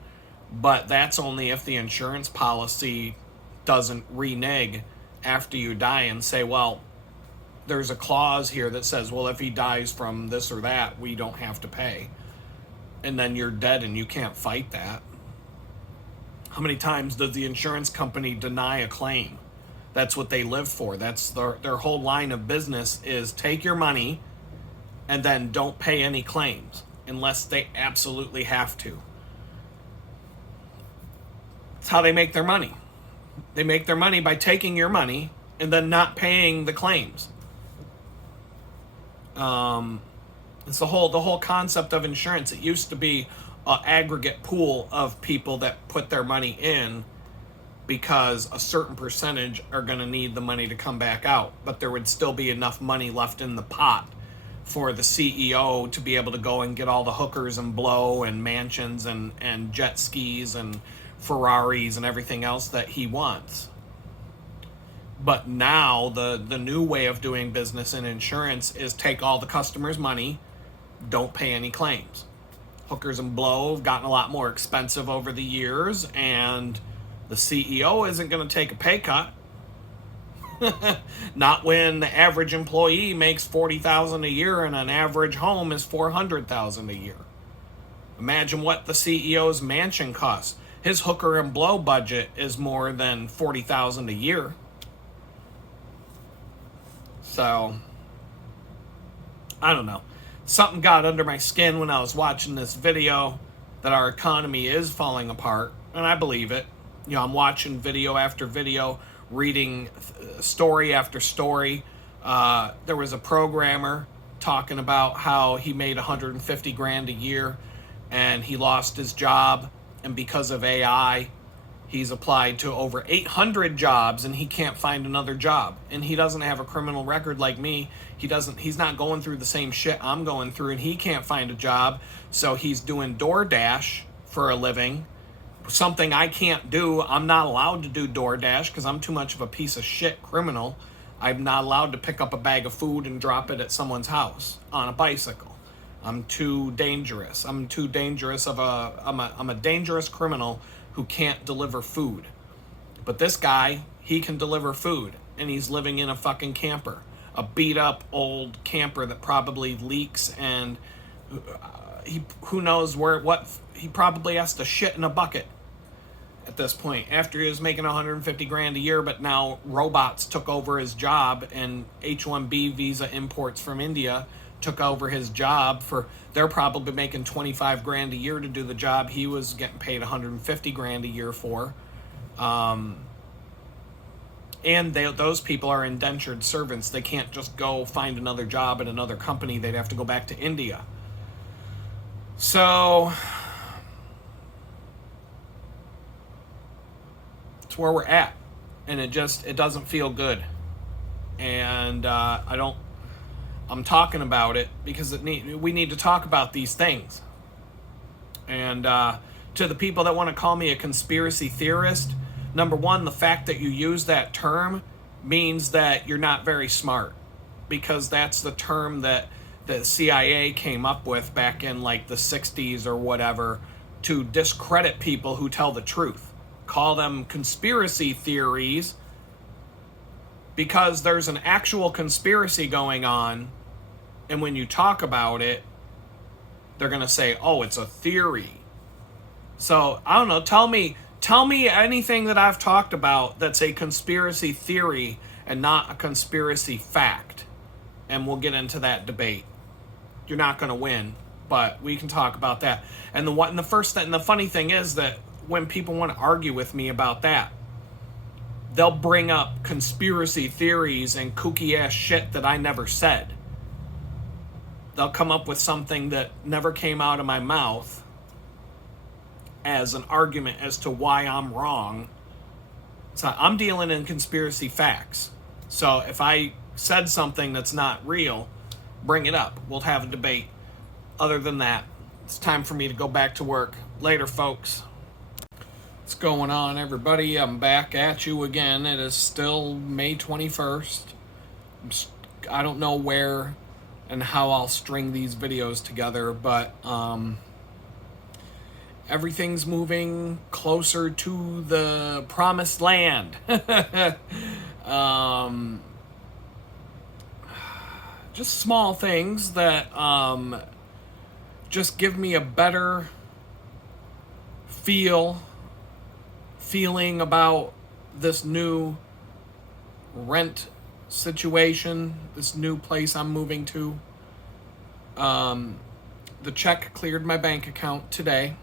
but that's only if the insurance policy doesn't renege after you die and say, well, there's a clause here that says, well, if he dies from this or that, we don't have to pay. And then you're dead and you can't fight that. How many times does the insurance company deny a claim? That's what they live for. That's their whole line of business is take your money and then don't pay any claims unless they absolutely have to. That's how they make their money. They make their money by taking your money and then not paying the claims. It's the whole concept of insurance. It used to be an aggregate pool of people that put their money in because a certain percentage are going to need the money to come back out, but there would still be enough money left in the pot for the CEO to be able to go and get all the hookers and blow and mansions and jet skis and Ferraris and everything else that he wants. But now the new way of doing business in insurance is take all the customers' money, don't pay any claims. Hookers and blow have gotten a lot more expensive over the years, and the CEO isn't going to take a pay cut. Not when the average employee makes $40,000 a year and an average home is $400,000 a year. Imagine what the CEO's mansion costs. His hooker and blow budget is more than $40,000 a year. So, I don't know. Something got under my skin when I was watching this video that our economy is falling apart, and I believe it. You know, I'm watching video after video, reading story after story. There was a programmer talking about how he made 150 grand a year and he lost his job, and because of AI he's applied to over 800 jobs and he can't find another job. And he doesn't have a criminal record like me. He's not going through the same shit I'm going through, and he can't find a job, so he's doing DoorDash for a living. Something I can't do. I'm not allowed to do DoorDash because I'm too much of a piece of shit criminal. I'm not allowed to pick up a bag of food and drop it at someone's house on a bicycle. I'm too dangerous. I'm a dangerous criminal who can't deliver food. But this guy, he can deliver food, and he's living in a fucking camper. A beat up old camper that probably leaks, and who knows he probably has to shit in a bucket at this point, after he was making 150 grand a year, but now robots took over his job, and H-1B visa imports from India took over his job. They're probably making 25 grand a year to do the job he was getting paid 150 grand a year for. And those people are indentured servants. They can't just go find another job at another company. They'd have to go back to India. So it's where we're at, and it doesn't feel good. And I'm talking about it because we need to talk about these things. And to the people that want to call me a conspiracy theorist, number one, the fact that you use that term means that you're not very smart, because that's the term that the CIA came up with back in like the 60s or whatever to discredit people who tell the truth. Call them conspiracy theories because there's an actual conspiracy going on, and when you talk about it, they're going to say, oh, it's a theory. So, I don't know, tell me anything that I've talked about that's a conspiracy theory and not a conspiracy fact, and we'll get into that debate. You're not going to win, but we can talk about that. And the funny thing is that when people want to argue with me about that, they'll bring up conspiracy theories and kooky ass shit that I never said. They'll come up with something that never came out of my mouth as an argument as to why I'm wrong. So I'm dealing in conspiracy facts. So if I said something that's not real, bring it up. We'll have a debate. Other than that, it's time for me to go back to work. Later, folks. What's going on, everybody? I'm back at you again. It is still May 21st. I don't know where and how I'll string these videos together, but everything's moving closer to the promised land. Just small things that just give me a better feeling about this new rent situation, this new place I'm moving to. The check cleared my bank account today.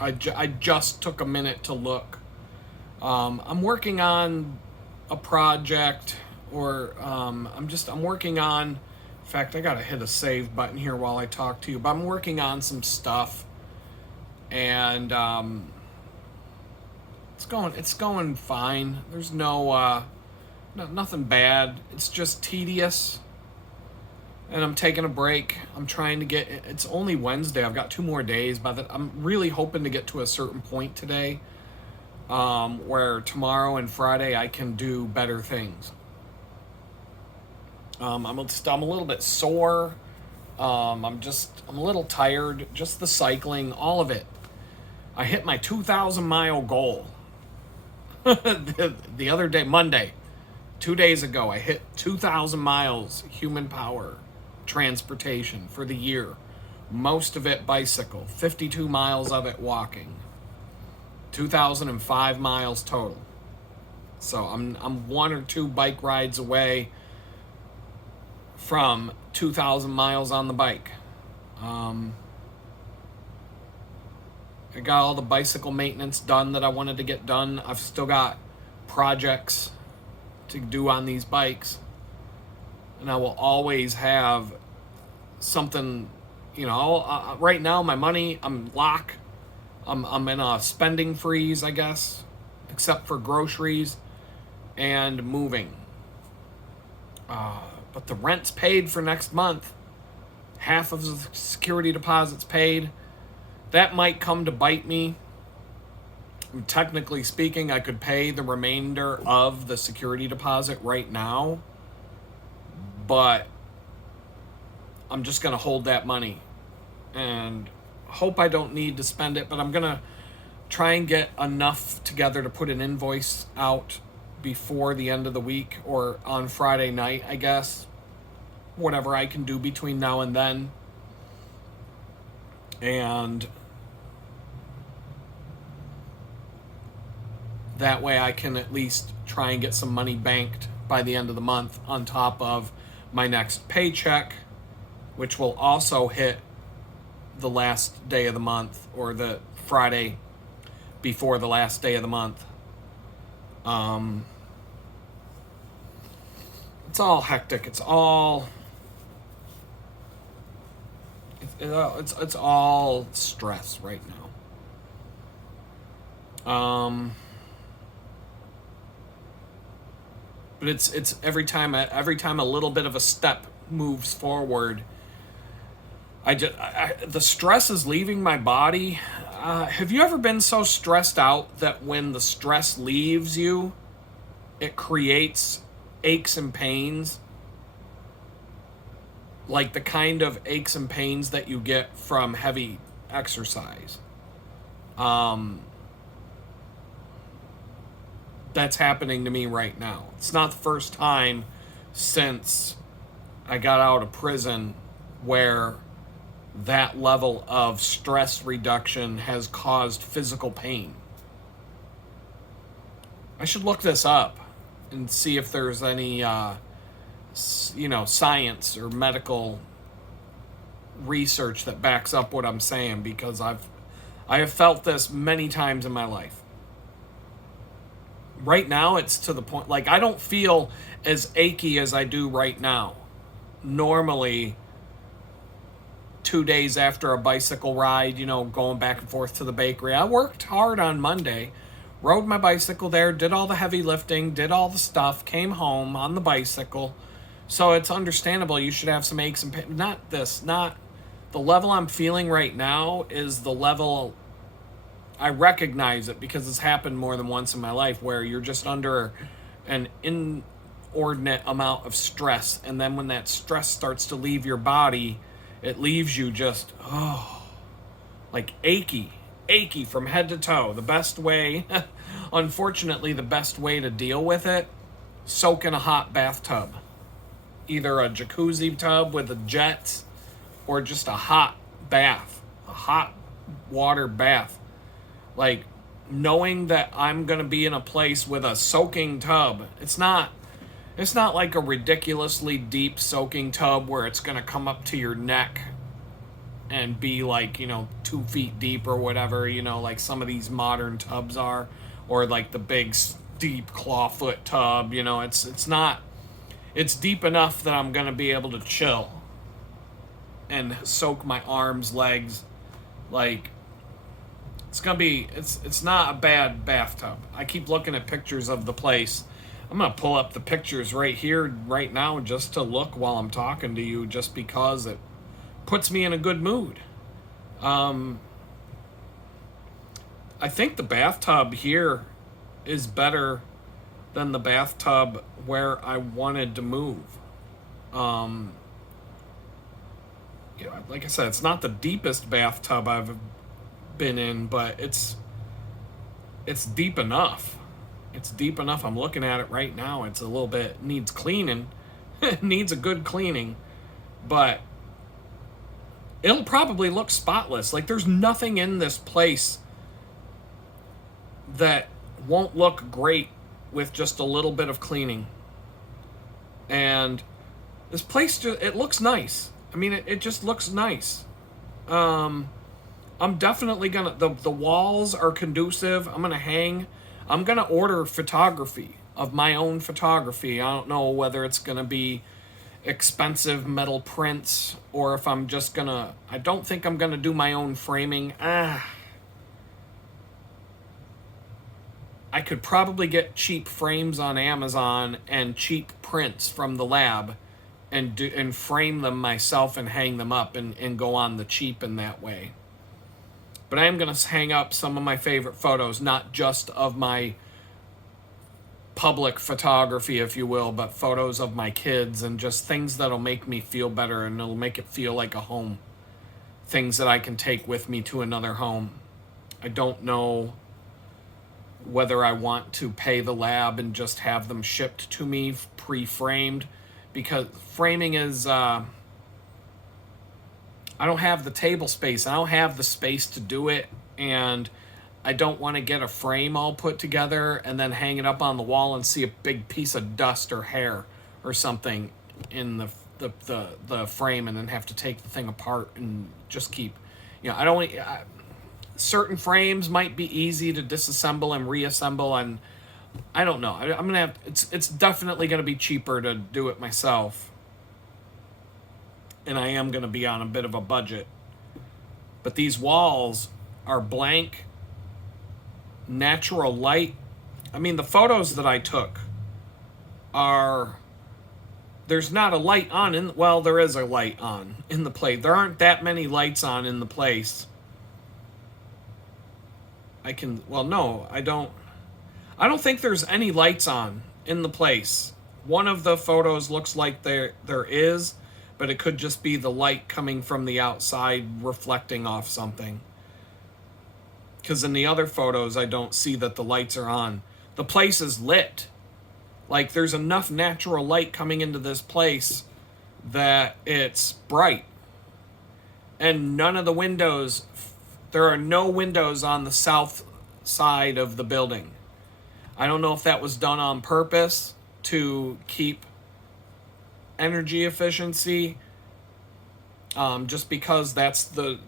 I just took a minute to look. I'm working on a project, or I'm working on, in fact, I gotta hit a save button here while I talk to you, but I'm working on some stuff, and it's going fine. There's nothing bad. It's just tedious, and I'm taking a break. I'm trying to get, it's only Wednesday. I've got 2 more days, but I'm really hoping to get to a certain point today, where tomorrow and Friday I can do better things. I'm a little bit sore. I'm a little tired. Just the cycling, all of it. I hit my 2,000 mile goal the other day, Monday. 2 days ago, I hit 2,000 miles human power transportation for the year. Most of it bicycle, 52 miles of it walking. 2,005 miles total. So I'm 1 or 2 bike rides away from 2,000 miles on the bike. I got all the bicycle maintenance done that I wanted to get done. I've still got projects to do on these bikes, and I will always have something. Right now my money, I'm in a spending freeze, I guess, except for groceries and moving. But the rent's paid for next month. Half of the security deposit's paid. That might come to bite me. Technically speaking, I could pay the remainder of the security deposit right now, but I'm just going to hold that money and hope I don't need to spend it, but I'm going to try and get enough together to put an invoice out before the end of the week, or on Friday night, I guess. Whatever I can do between now and then. And that way I can at least try and get some money banked by the end of the month on top of my next paycheck, which will also hit the last day of the month, or the Friday before the last day of the month. It's all hectic. It's all stress right now. But it's every time a little bit of a step moves forward, the stress is leaving my body. Have you ever been so stressed out that when the stress leaves you, it creates aches and pains? Like the kind of aches and pains that you get from heavy exercise. That's happening to me right now. It's not the first time since I got out of prison where that level of stress reduction has caused physical pain. I should look this up and see if there's any, science or medical research that backs up what I'm saying, because I have felt this many times in my life. Right now, it's to the point, like, I don't feel as achy as I do right now. Normally, 2 days after a bicycle ride, going back and forth to the bakery, I worked hard on Monday, rode my bicycle there, did all the heavy lifting, did all the stuff, came home on the bicycle. So it's understandable you should have some aches and pains. Not the level I'm feeling right now is the level, I recognize it because it's happened more than once in my life, where you're just under an inordinate amount of stress, and then when that stress starts to leave your body, it leaves you just like achy from head to toe. The best way, unfortunately, the best way to deal with it, soak in a hot bathtub, either a jacuzzi tub with a jet, or just a hot bath, a hot water bath. Like, knowing that I'm going to be in a place with a soaking tub, it's not It's not like a ridiculously deep soaking tub where it's going to come up to your neck and be like, 2 feet deep or whatever, like some of these modern tubs are, or like the big deep clawfoot tub. It's not, it's deep enough that I'm going to be able to chill and soak my arms, legs. Like, it's going to be, it's not a bad bathtub. I keep looking at pictures of the place. I'm going to pull up the pictures right here, right now, just to look while I'm talking to you, just because it puts me in a good mood. I think the bathtub here is better than the bathtub where I wanted to move. Like I said, it's not the deepest bathtub I've been in, but it's deep enough. It's deep enough. I'm looking at it right now. It's a little bit, needs cleaning. It needs a good cleaning, but it'll probably look spotless. Like, there's nothing in this place that won't look great with just a little bit of cleaning. And this place, it looks nice. I mean, it just looks nice. I'm definitely gonna, the walls are conducive. I'm gonna order photography, of my own photography. I don't know whether it's gonna be expensive metal prints or if I'm just gonna, I don't think I'm gonna do my own framing. I could probably get cheap frames on Amazon and cheap prints from the lab and frame them myself and hang them up and go on the cheap in that way. But I am going to hang up some of my favorite photos, not just of my public photography, if you will, but photos of my kids and just things that'll make me feel better and it'll make it feel like a home. Things that I can take with me to another home. I don't know whether I want to pay the lab and just have them shipped to me pre-framed, because framing is, I don't have the table space. I don't have the space to do it, and I don't want to get a frame all put together and then hang it up on the wall and see a big piece of dust or hair or something in the frame and then have to take the thing apart and just keep, I don't want, certain frames might be easy to disassemble and reassemble, and I don't know. I'm gonna have, it's definitely gonna be cheaper to do it myself, and I am gonna be on a bit of a budget. But these walls are blank, natural light. I mean, the photos that I took are, there's not a light on well, there is a light on in the place. There aren't that many lights on in the place. I don't think there's any lights on in the place. One of the photos looks like there is, but it could just be the light coming from the outside reflecting off something. Because in the other photos, I don't see that the lights are on. The place is lit. Like, there's enough natural light coming into this place that it's bright. And none of the windows, there are no windows on the south side of the building. I don't know if that was done on purpose to keep energy efficiency, just because that's the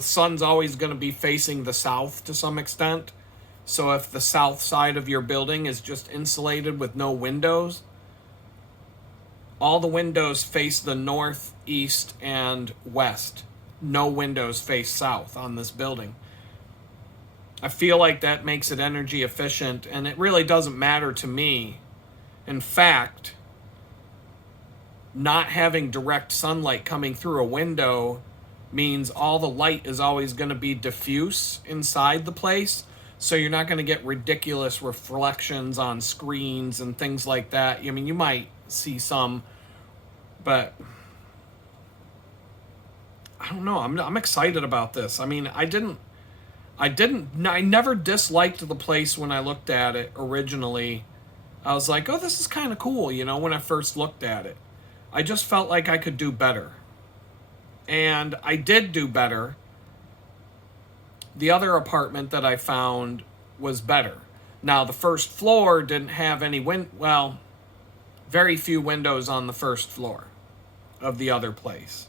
sun's always going to be facing the south to some extent. So if the south side of your building is just insulated with no windows, all the windows face the north, east, and west. No windows face south on this building. I feel like that makes it energy efficient, and it really doesn't matter to me. In fact, not having direct sunlight coming through a window means all the light is always going to be diffuse inside the place, so you're not going to get ridiculous reflections on screens and things like that. I mean, you might see some, but I don't know. I'm excited about this. I mean, I never disliked the place when I looked at it originally. I was like, oh, this is kind of cool, when I first looked at it. I just felt like I could do better. And I did do better. The other apartment that I found was better. Now, the first floor didn't have any well, Very few windows on the first floor of the other place.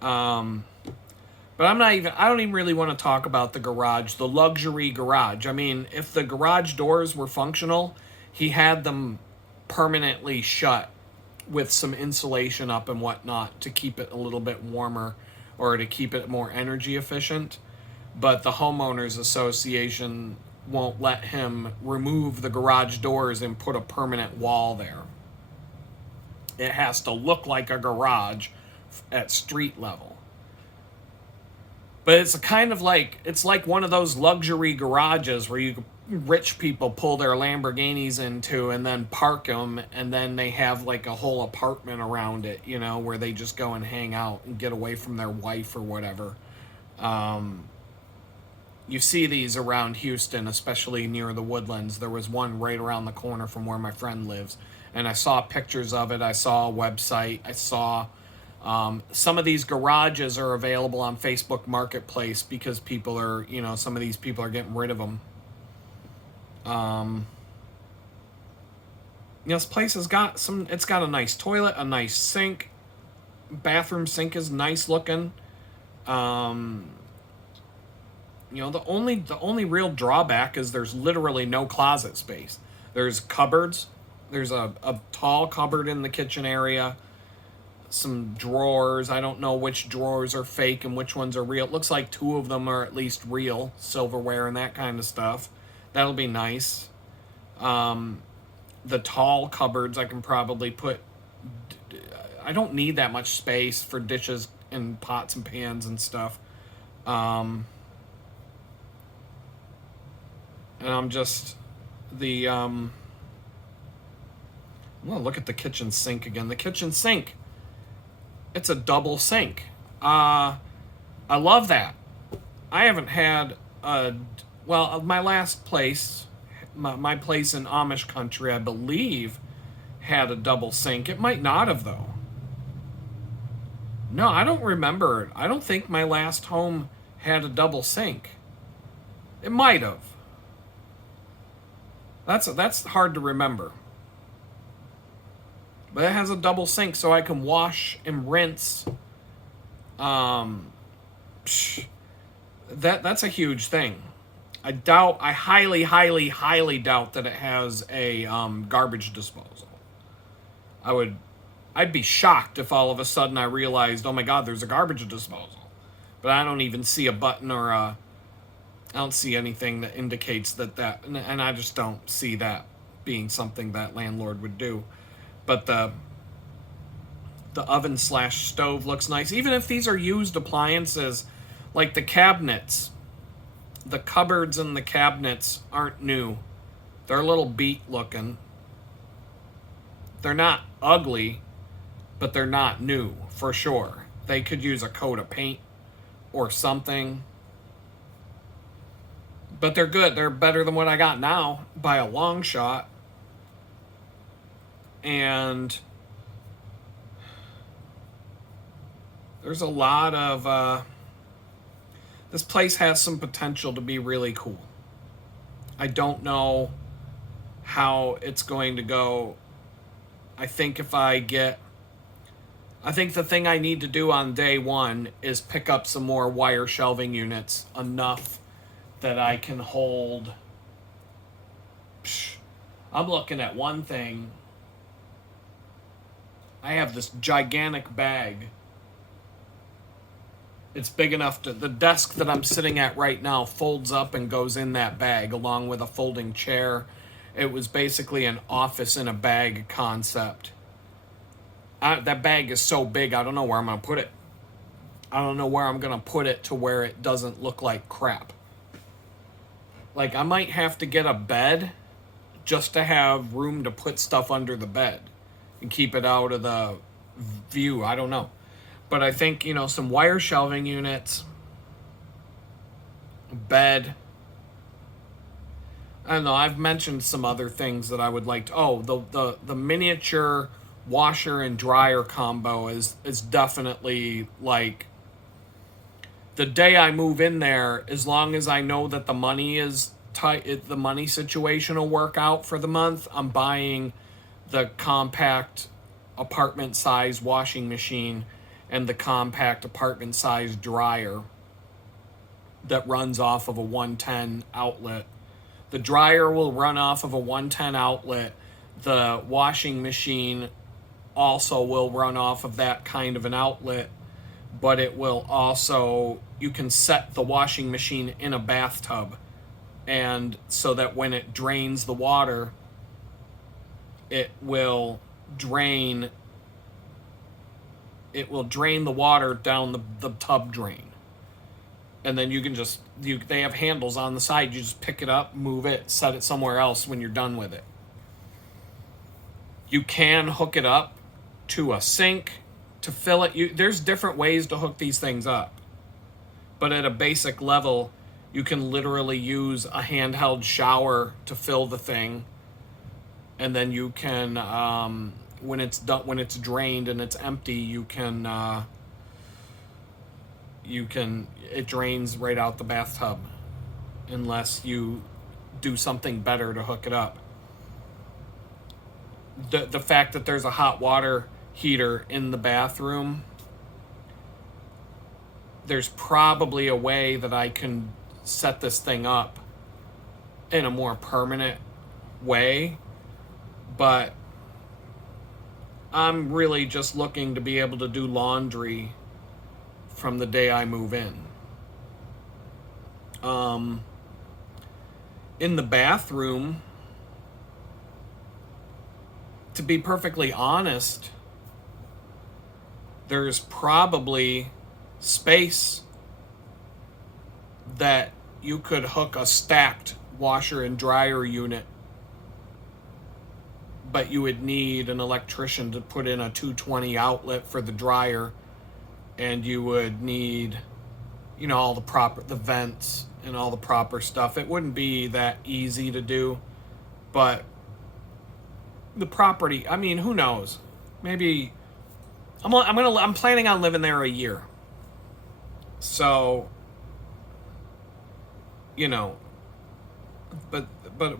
But I don't even really want to talk about the garage, the luxury garage. I mean, if the garage doors were functional, he had them permanently shut with some insulation up and whatnot to keep it a little bit warmer or to keep it more energy efficient. But the homeowners association won't let him remove the garage doors and put a permanent wall there. It has to look like a garage at street level. But it's it's like one of those luxury garages where rich people pull their Lamborghinis into and then park them, and then they have like a whole apartment around it, where they just go and hang out and get away from their wife or whatever. You see these around Houston, especially near the Woodlands. There was one right around the corner from where my friend lives, and I saw pictures of it. I saw a website. I saw some of these garages are available on Facebook Marketplace because people are, some of these people are getting rid of them. This place has got it's got a nice toilet, a nice sink. Bathroom sink is nice looking. The only real drawback is there's literally no closet space. There's cupboards. There's a tall cupboard in the kitchen area. Some drawers. I don't know which drawers are fake and which ones are real. It looks like 2 of them are at least real. Silverware and that kind of stuff. That'll be nice. The tall cupboards I can probably put... I don't need that much space for dishes and pots and pans and stuff. And I'm just... Well, look at the kitchen sink again. The kitchen sink. It's a double sink. I love that. I haven't had my last place, my place in Amish country, I believe, had a double sink. It might not have, though. No, I don't remember it. I don't think my last home had a double sink. It might have. That's hard to remember. But it has a double sink so I can wash and rinse. That's a huge thing. I highly, highly, highly doubt that it has a garbage disposal. I'd be shocked if all of a sudden I realized, oh my God, there's a garbage disposal. But I don't even see a button or I don't see anything that indicates that, and I just don't see that being something that landlord would do. But the oven/stove looks nice. Even if these are used appliances, like the cabinets, the cupboards and the cabinets aren't new. They're a little beat looking. They're not ugly, but they're not new, for sure. They could use a coat of paint or something. But they're good. They're better than what I got now by a long shot. And there's a lot of... this place has some potential to be really cool. I don't know how it's going to go. I think the thing I need to do on day one is pick up some more wire shelving units, enough that I can hold... I'm looking at one thing. I have this gigantic bag. It's big enough to... The desk that I'm sitting at right now folds up and goes in that bag, along with a folding chair. It was basically an office in a bag concept. That bag is so big, I don't know where I'm going to put it. I don't know where I'm going to put it to where it doesn't look like crap. Like, I might have to get a bed just to have room to put stuff under the bed and keep it out of the view. I don't know. But I think, some wire shelving units, a bed. I don't know. I've mentioned some other things that I would like to... Oh, the miniature washer and dryer combo is definitely like... The day I move in there, as long as I know that the money is tight, the money situation will work out for the month, I'm buying the compact apartment size washing machine and the compact apartment size dryer that runs off of a 110 outlet. The dryer will run off of a 110 outlet. The washing machine also will run off of that kind of an outlet, but it will also, you can set the washing machine in a bathtub, and so that when it drains the water, it will drain the water down the tub drain. And then you can just, they have handles on the side. You just pick it up, move it, set it somewhere else when you're done with it. You can hook it up to a sink to fill it. There's different ways to hook these things up. But at a basic level, you can literally use a handheld shower to fill the thing. And then you can, when it's done, when it's drained and it's empty, it drains right out the bathtub, unless you do something better to hook it up. The fact that there's a hot water heater in the bathroom, there's probably a way that I can set this thing up in a more permanent way, but I'm really just looking to be able to do laundry from the day I move in. In the bathroom, to be perfectly honest, there's probably space that you could hook a stacked washer and dryer unit, but you would need an electrician to put in a 220 outlet for the dryer, and you would need, all the vents and all the proper stuff. It wouldn't be that easy to do, but the property, who knows? Maybe I'm planning on living there a year. So, but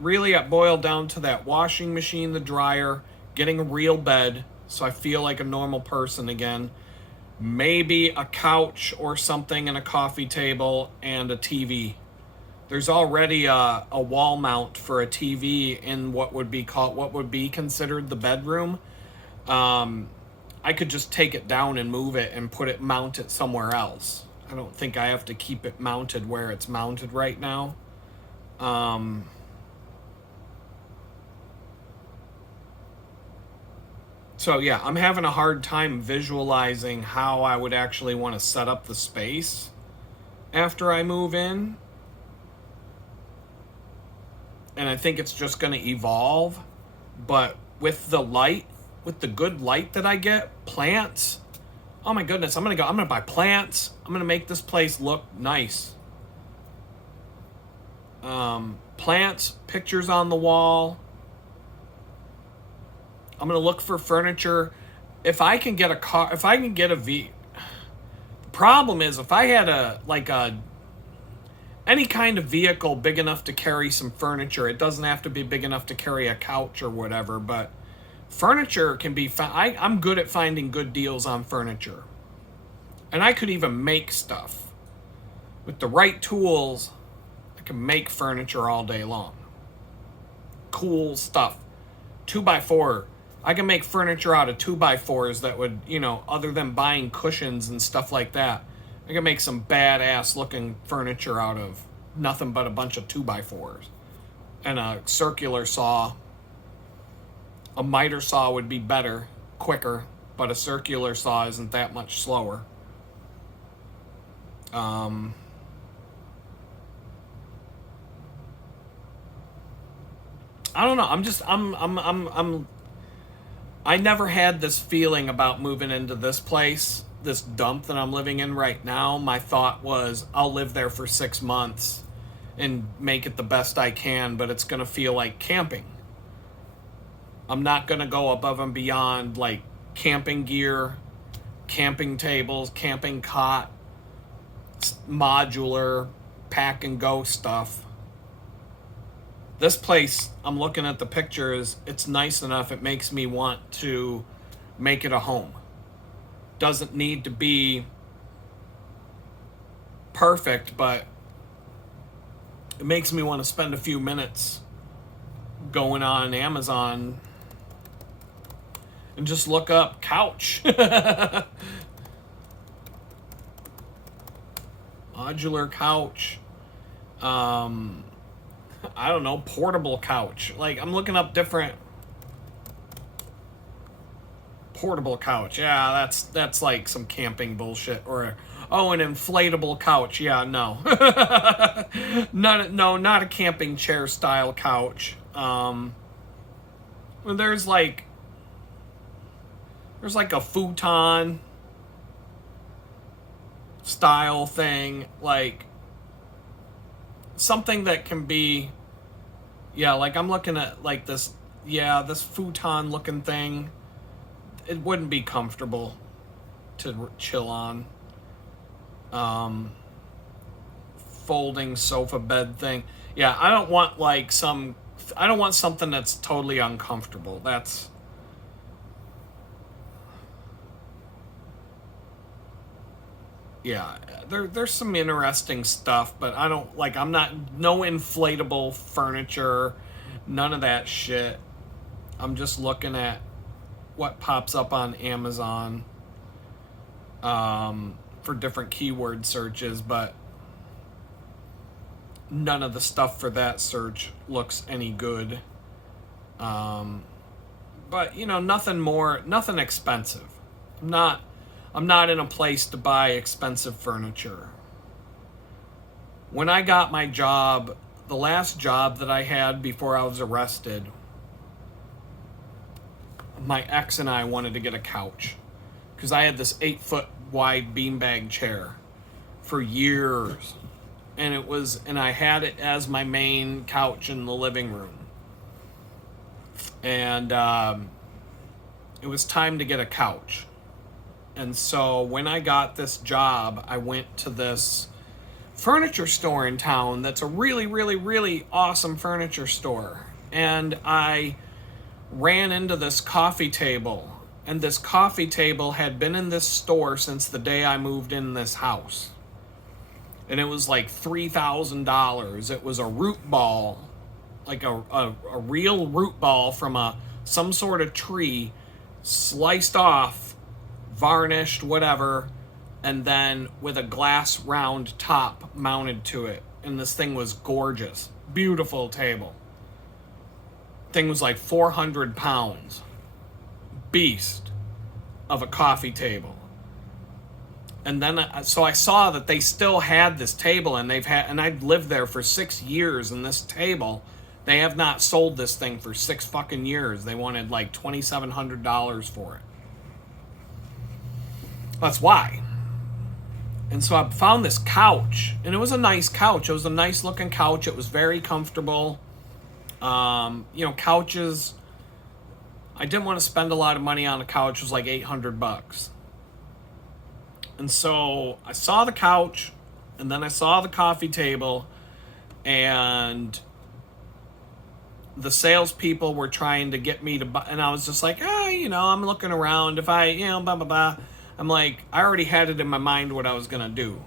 really it boiled down to that washing machine, the dryer, getting a real bed so I feel like a normal person again. Maybe a couch or something and a coffee table and a TV. There's already a wall mount for a TV in what would be considered the bedroom. I could just take it down and move it and mount it somewhere else. I don't think I have to keep it mounted where it's mounted right now. So yeah, I'm having a hard time visualizing how I would actually want to set up the space after I move in. And I think it's just going to evolve. But with the good light that I get, plants, oh my goodness, I'm going to buy plants. I'm going to make this place look nice. Plants, pictures on the wall. I'm going to look for furniture. If I can get the problem is if I had any kind of vehicle big enough to carry some furniture, it doesn't have to be big enough to carry a couch or whatever, but furniture can be I'm good at finding good deals on furniture. And I could even make stuff. With the right tools, I can make furniture all day long. Cool stuff. 2x4. I can make furniture out of 2x4s that would, other than buying cushions and stuff like that, I can make some badass looking furniture out of nothing but a bunch of 2x4s. And a circular saw. A miter saw would be better, quicker, but a circular saw isn't that much slower. I don't know. I never had this feeling about moving into this place, this dump that I'm living in right now. My thought was I'll live there for 6 months and make it the best I can, but it's going to feel like camping. I'm not going to go above and beyond like camping gear, camping tables, camping cot, modular, pack and go stuff. This place, I'm looking at the pictures, it's nice enough, it makes me want to make it a home. Doesn't need to be perfect, but it makes me want to spend a few minutes going on Amazon and just look up couch. Modular couch. I don't know, portable couch. Like, I'm looking up different portable couch. Yeah, that's like some camping bullshit. Or, oh, an inflatable couch. Yeah, no. Not a camping chair style couch. There's like a futon style thing, like something that can be, yeah, like I'm looking at like this, yeah, this futon looking thing. It wouldn't be comfortable to chill on. Folding sofa bed thing. Yeah, I don't want something that's totally uncomfortable. Yeah, there's some interesting stuff, but I'm not, no inflatable furniture, none of that shit. I'm just looking at what pops up on Amazon for different keyword searches, but none of the stuff for that search looks any good. But nothing expensive. I'm not in a place to buy expensive furniture. When I got my job, the last job that I had before I was arrested, my ex and I wanted to get a couch because I had this 8-foot wide beanbag chair for years, and I had it as my main couch in the living room, and it was time to get a couch. And so when I got this job, I went to this furniture store in town that's a really, really, really awesome furniture store. And I ran into this coffee table. And this coffee table had been in this store since the day I moved in this house. And it was like $3,000. It was a root ball, like a real root ball from some sort of tree, sliced off, varnished, whatever, and then with a glass round top mounted to it. And this thing was gorgeous. Beautiful table. Thing was like 400 pounds. Beast of a coffee table. And then, so I saw that they still had this table, and I'd lived there for 6 years, and this table, they have not sold this thing for 6 fucking years. They wanted like $2,700 for it. That's why. And so I found this couch, and it was a nice couch. It was a nice looking couch. It was very comfortable. Couches, I didn't want to spend a lot of money on a couch. It was like $800. And so I saw the couch, and then I saw the coffee table, and the salespeople were trying to get me to buy, and I was just like, I'm looking around. If I, blah, blah, blah. I'm like, I already had it in my mind what I was going to do,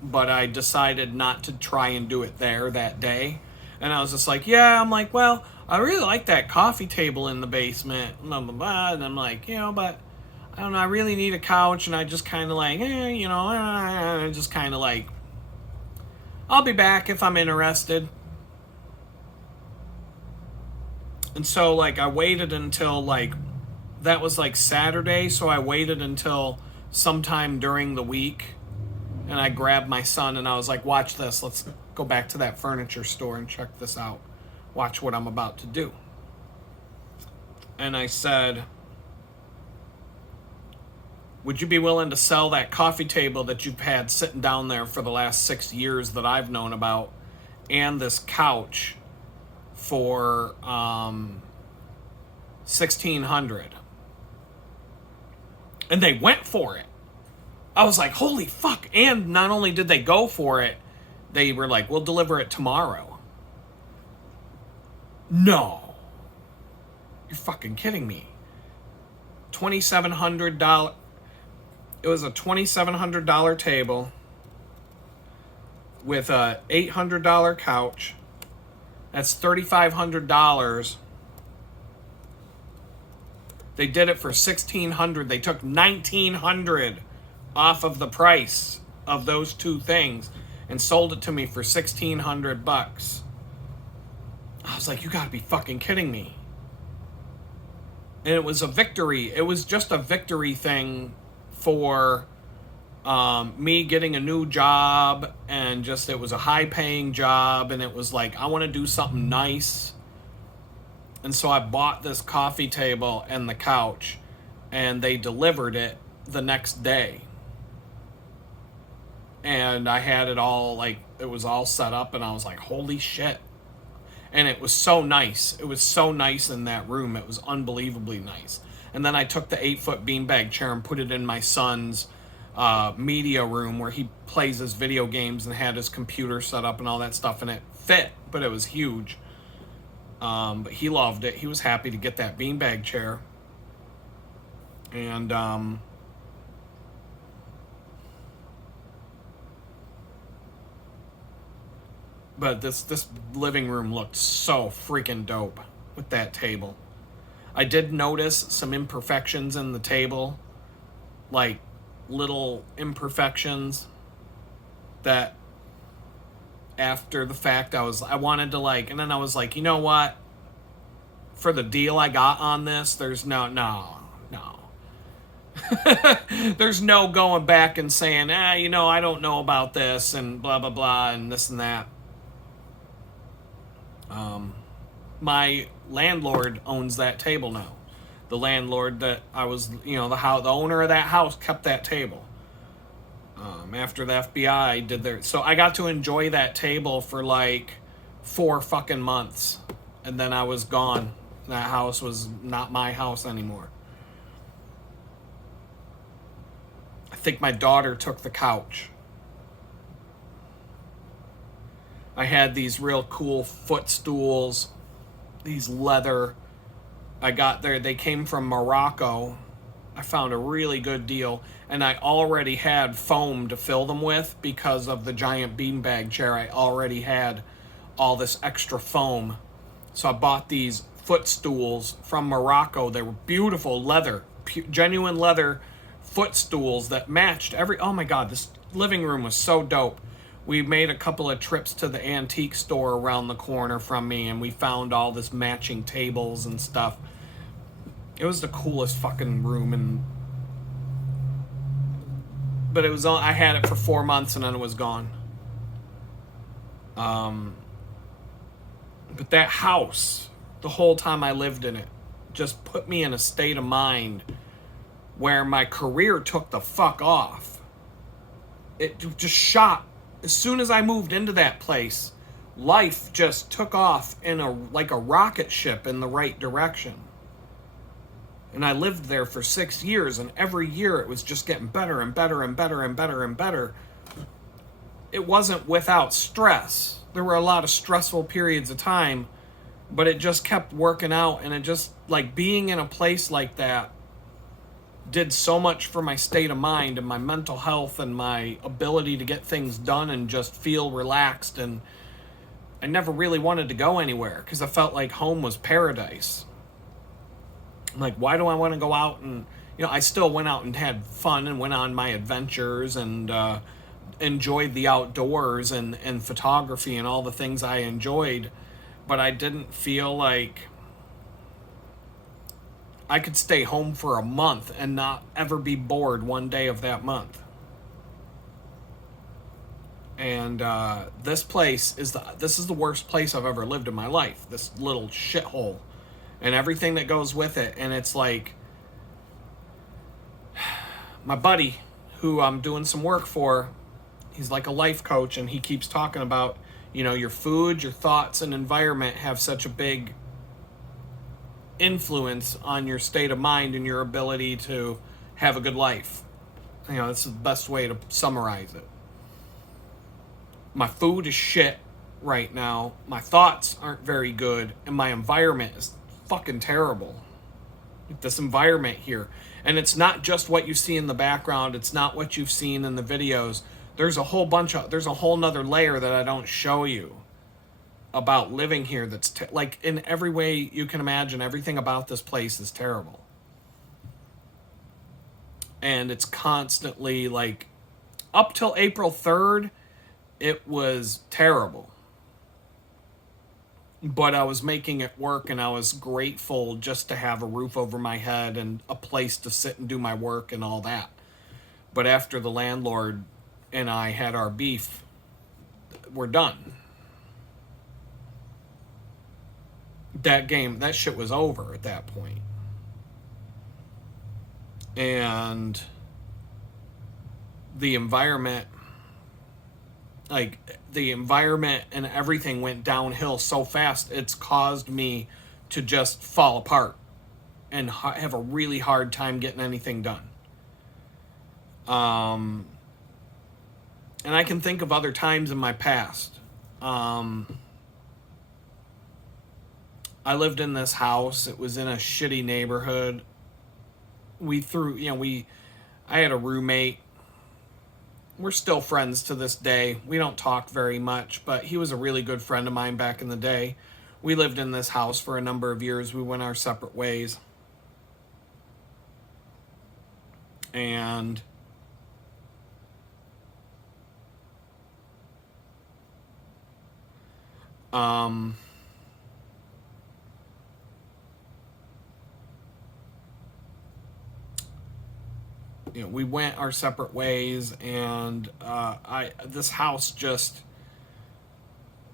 but I decided not to try and do it there that day. And I was just like, I'm like, well, I really like that coffee table in the basement, blah, blah, blah. And I'm like, but I don't know, I really need a couch. And I just kind of like, just kind of like, I'll be back if I'm interested. And so like I waited until like, that was like Saturday. So I waited until sometime during the week, and I grabbed my son and I was like, watch this, let's go back to that furniture store and check this out, watch what I'm about to do. And I said, would you be willing to sell that coffee table that you've had sitting down there for the last 6 years that I've known about, and this couch for $1,600? And they went for it. I was like, holy fuck. And not only did they go for it, they were like, we'll deliver it tomorrow. No. You're fucking kidding me. $2,700. It was a $2,700 table with a $800 couch. That's $3,500. They did it for $1,600. They took $1,900 off of the price of those two things and sold it to me for $1,600. I was like, you gotta be fucking kidding me. And it was a victory. It was just a victory thing for me getting a new job, and just, it was a high paying job, and it was like, I want to do something nice. And so I bought this coffee table and the couch, and they delivered it the next day. And I had it all, like, it was all set up, and I was like, holy shit. And it was so nice. It was so nice in that room. It was unbelievably nice. And then I took the 8-foot beanbag chair and put it in my son's media room where he plays his video games, and had his computer set up and all that stuff. And it fit, but it was huge. But he loved it. He was happy to get that beanbag chair. And but this living room looked so freaking dope with that table. I did notice some imperfections in the table, like little imperfections that after the fact I wanted to, like, and then I was like, you know what? For the deal I got on this, there's no. There's no going back and saying, I don't know about this and blah, blah, blah, and this and that. My landlord owns that table now. The landlord that I was, the owner of that house kept that table. After the FBI did their, so I got to enjoy that table for like 4 fucking months, and then I was gone. That house was not my house anymore. I think my daughter took the couch. I had these real cool footstools, these leather. They came from Morocco. I found a really good deal, and I already had foam to fill them with because of the giant beanbag chair. I already had all this extra foam. So I bought these footstools from Morocco. They were beautiful leather, genuine leather footstools that matched oh my God, this living room was so dope. We made a couple of trips to the antique store around the corner from me, and we found all this matching tables and stuff. It was the coolest fucking room, but it was I had it for 4 months and then it was gone. But that house, the whole time I lived in it, just put me in a state of mind where my career took the fuck off. It just shot. As soon as I moved into that place, life just took off like a rocket ship in the right direction. And I lived there for 6 years, and every year it was just getting better and better and better and better and better. It wasn't without stress. There were a lot of stressful periods of time, but it just kept working out, and it just, like, being in a place like that did so much for my state of mind and my mental health and my ability to get things done and just feel relaxed. And I never really wanted to go anywhere because I felt like home was paradise. I'm like, why do I want to go out? And I still went out and had fun and went on my adventures and enjoyed the outdoors and photography and all the things I enjoyed, but I didn't feel like I could stay home for a month and not ever be bored one day of that month. And this place is the worst place I've ever lived in my life. This little shithole and everything that goes with it. And it's like, my buddy who I'm doing some work for, he's like a life coach, and he keeps talking about, your food, your thoughts, and environment have such a big influence on your state of mind and your ability to have a good life. That's the best way to summarize it. My food is shit. right now. My thoughts aren't very good, and my environment is fucking terrible. This environment here. And it's not just what you see in the background, it's not what you've seen in the videos. There's a whole nother layer that I don't show you about living here that's like, in every way you can imagine, everything about this place is terrible. And it's constantly like, up till April 3rd, it was terrible. But I was making it work, and I was grateful just to have a roof over my head and a place to sit and do my work and all that. But after the landlord and I had our beef, we're done. That shit was over at that point. And the environment and everything went downhill so fast, it's caused me to just fall apart and have a really hard time getting anything done. And I can think of other times in my past. I lived in this house. It was in a shitty neighborhood. I had a roommate. We're still friends to this day. We don't talk very much, but he was a really good friend of mine back in the day. We lived in this house for a number of years. We went our separate ways. And we went our separate ways, and this house just,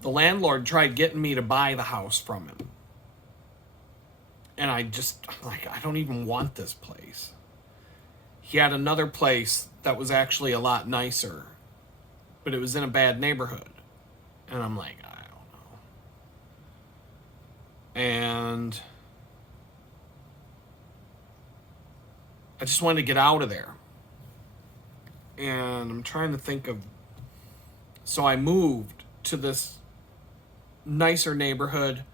the landlord tried getting me to buy the house from him. And I'm like, I don't even want this place. He had another place that was actually a lot nicer, but it was in a bad neighborhood. And I'm like, I don't know. And I just wanted to get out of there. And I'm trying to think of... So I moved to this nicer neighborhood.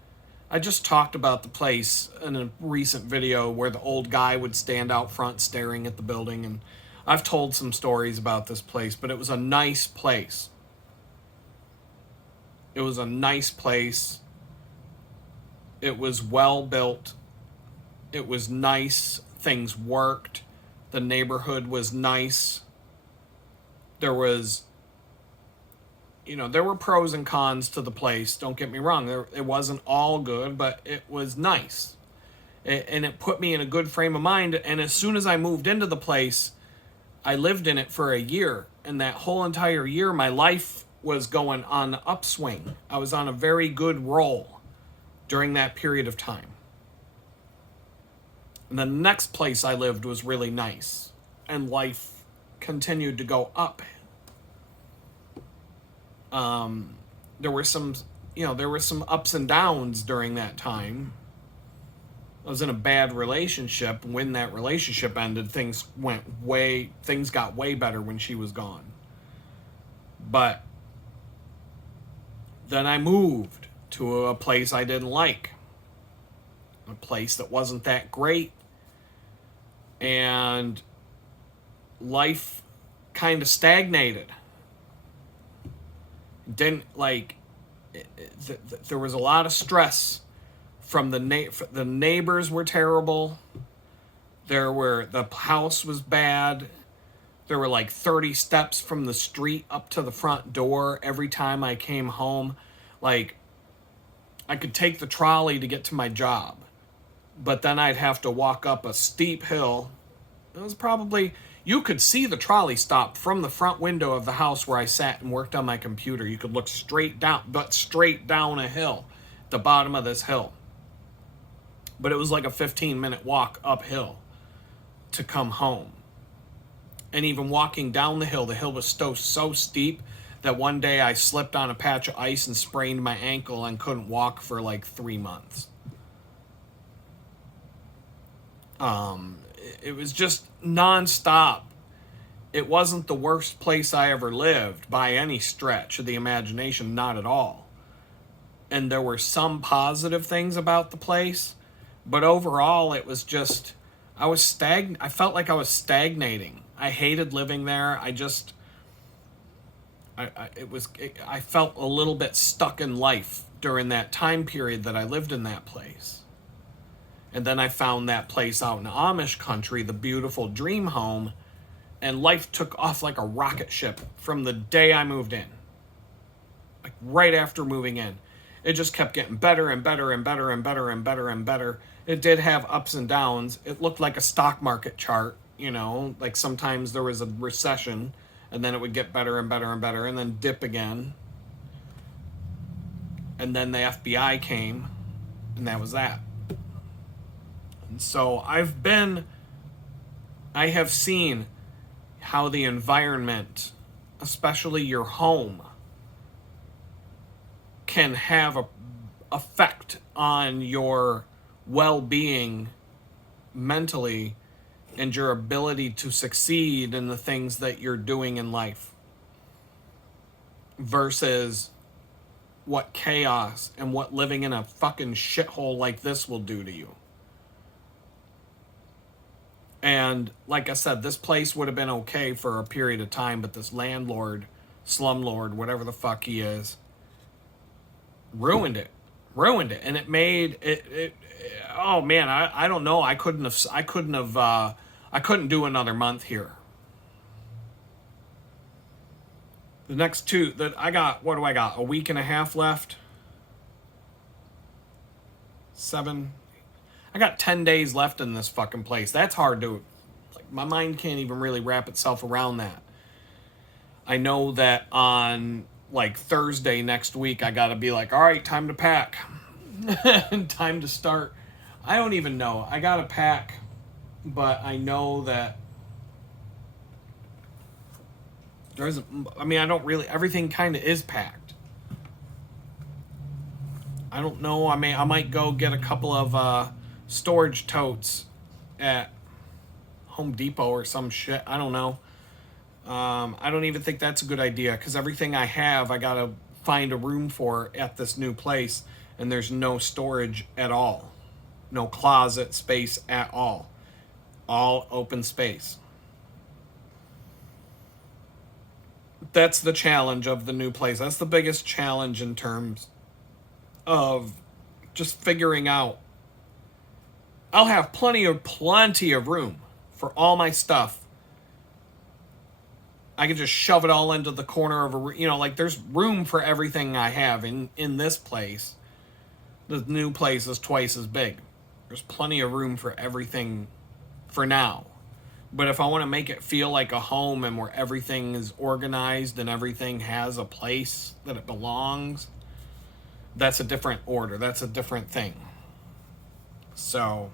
I just talked about the place in a recent video where the old guy would stand out front staring at the building. And I've told some stories about this place, but it was a nice place. It was a nice place. It was well built. It was nice. Things worked. The neighborhood was nice. There were pros and cons to the place. Don't get me wrong. It wasn't all good, but it was nice. And it put me in a good frame of mind. And as soon as I moved into the place, I lived in it for a year. And that whole entire year, my life was going on the upswing. I was on a very good roll during that period of time. And the next place I lived was really nice. And life continued to go up. There were some ups and downs during that time. I was in a bad relationship. When that relationship ended, things got way better when she was gone. But then I moved to a place I didn't like. A place that wasn't that great. And life kind of stagnated. There was a lot of stress from the neighbors were terrible. The house was bad. There were like 30 steps from the street up to the front door every time I came home. Like, I could take the trolley to get to my job, but then I'd have to walk up a steep hill. It was probably... You could see the trolley stop from the front window of the house where I sat and worked on my computer. You could look straight down a hill, the bottom of this hill. But it was like a 15-minute walk uphill to come home. And even walking down the hill was so steep that one day I slipped on a patch of ice and sprained my ankle and couldn't walk for like 3 months. It was just nonstop. It wasn't the worst place I ever lived by any stretch of the imagination, not at all. and there were some positive things about the place, but overall it was just, I felt like I was stagnating. I hated living there. I felt a little bit stuck in life during that time period that I lived in that place. And then I found that place out in Amish country, the beautiful dream home, and life took off like a rocket ship from the day I moved in. Like right after moving in. It just kept getting better and better and better and better and better and better. It did have ups and downs. It looked like a stock market chart, like sometimes there was a recession and then it would get better and better and better and then dip again. And then the FBI came and that was that. And so I have seen how the environment, especially your home, can have a effect on your well-being mentally and your ability to succeed in the things that you're doing in life versus what chaos and what living in a fucking shithole like this will do to you. And like I said, this place would have been okay for a period of time, but this landlord, slumlord, whatever the fuck he is, ruined it. And it made it oh man, I don't know. I couldn't do another month here. The next two that I got, what do I got? A week and a half left. 7. I got 10 days left in this fucking place. That's hard to, like, my mind can't even really wrap itself around that. I know that on like Thursday next week, I gotta be like, all right, time to pack. Time to start. I don't even know. I gotta pack, but I know that I don't really, everything kind of is packed. I don't know. I might go get a couple of storage totes at Home Depot or some shit. I don't know. I don't even think that's a good idea because everything I have, I gotta find a room for at this new place, and there's no storage at all. No closet space at all. All open space. That's the challenge of the new place. That's the biggest challenge in terms of just figuring out. I'll have plenty of room for all my stuff. I can just shove it all into the corner of like there's room for everything I have in this place. The new place is twice as big. There's plenty of room for everything for now. But if I want to make it feel like a home and where everything is organized and everything has a place that it belongs, that's a different order. That's a different thing. So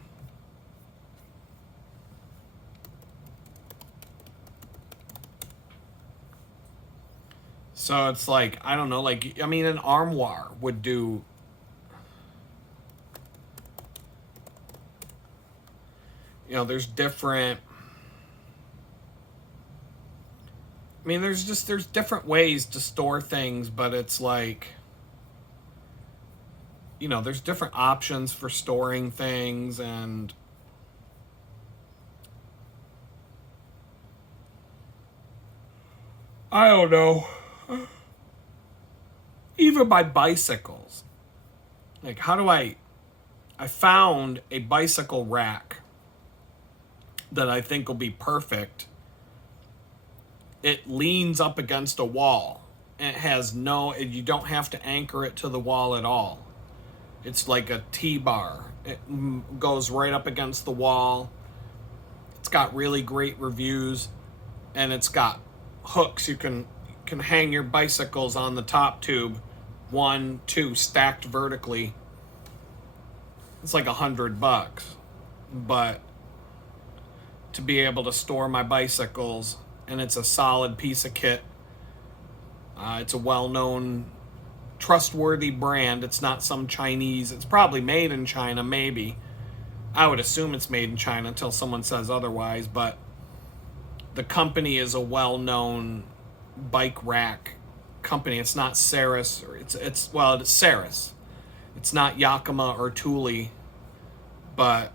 it's like, I don't know, like, an armoire would do. There's different. There's different ways to store things, but it's like, there's different options for storing things, and I don't know. Even by bicycles. Like, I found a bicycle rack that I think will be perfect. It leans up against a wall. And it has you don't have to anchor it to the wall at all. It's like a T-bar. It goes right up against the wall. It's got really great reviews. And it's got hooks. You can hang your bicycles on the top tube. 1, 2 stacked vertically. It's like $100. But to be able to store my bicycles, and it's a solid piece of kit. It's a well-known, trustworthy brand. It's not some Chinese. It's probably made in China, maybe. I would assume it's made in China until someone says otherwise, but the company is a well-known bike rack company. It's not Ceres, or it's Ceres. It's not Yakima or Thule, but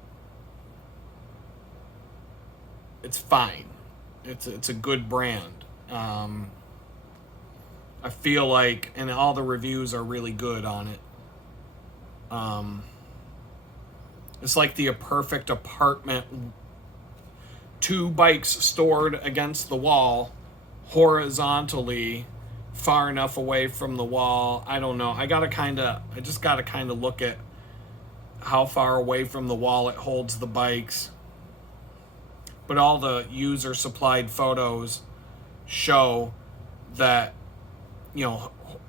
it's fine. It's a good brand. I feel like, and all the reviews are really good on it. It's like the perfect apartment. 2 bikes stored against the wall, horizontally, far enough away from the wall. I don't know. I just gotta kind of look at how far away from the wall it holds the bikes. But all the user supplied photos show that,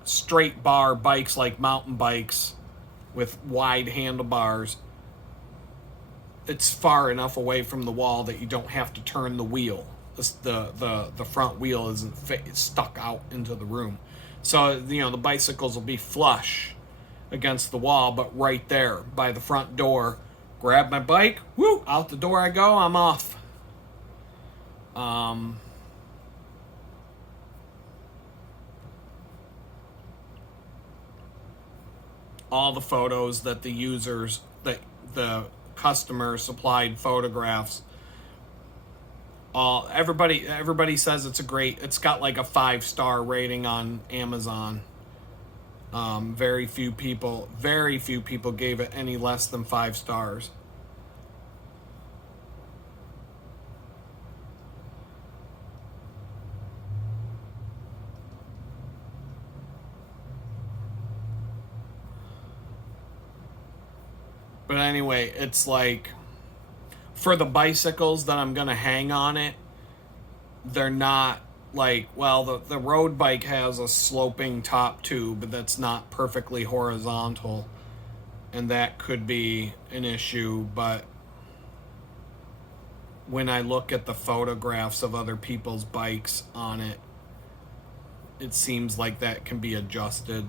straight bar bikes like mountain bikes with wide handlebars, it's far enough away from the wall that you don't have to turn the wheel. The front wheel isn't stuck out into the room. So, the bicycles will be flush against the wall, but right there by the front door, grab my bike, woo, out the door I go, I'm off. All the photos that the customer supplied photographs, everybody says it's got like a 5-star rating on Amazon. Very few people gave it any less than 5 stars. But anyway, it's like, for the bicycles that I'm going to hang on it, they're not like, well, the road bike has a sloping top tube that's not perfectly horizontal, and that could be an issue. But when I look at the photographs of other people's bikes on it, it seems like that can be adjusted.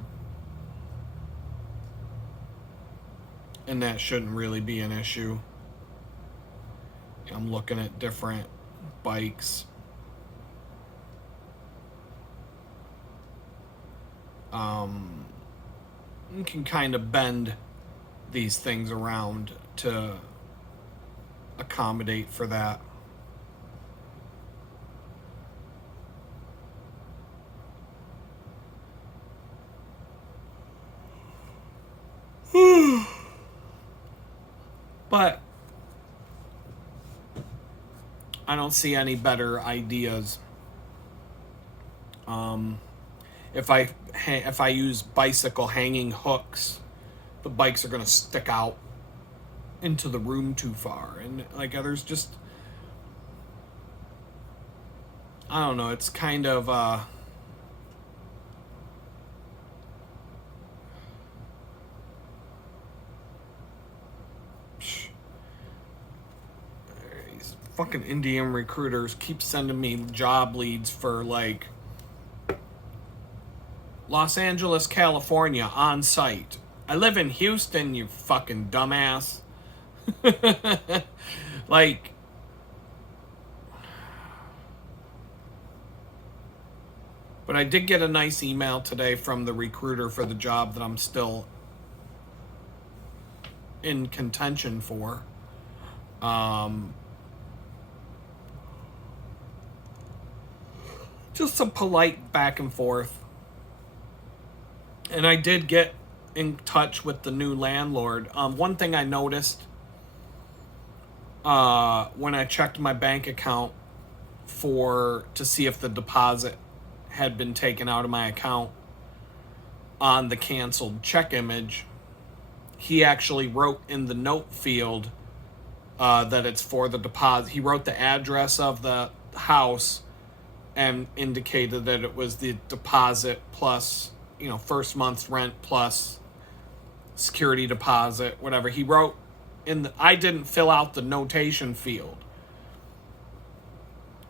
And that shouldn't really be an issue. I'm looking at different bikes. You can kind of bend these things around to accommodate for that. But I don't see any better ideas. If I use bicycle hanging hooks, the bikes are going to stick out into the room too far, and like there's just, I don't know. It's kind of these fucking Indian recruiters keep sending me job leads for like Los Angeles, California, on site. I live in Houston, you fucking dumbass. Like, but I did get a nice email today from the recruiter for the job that I'm still in contention for. Just a polite back and forth. And I did get in touch with the new landlord. One thing I noticed when I checked my bank account to see if the deposit had been taken out of my account on the canceled check image, he actually wrote in the note field that it's for the deposit. He wrote the address of the house and indicated that it was the deposit plus, first month's rent plus security deposit, whatever. He wrote I didn't fill out the notation field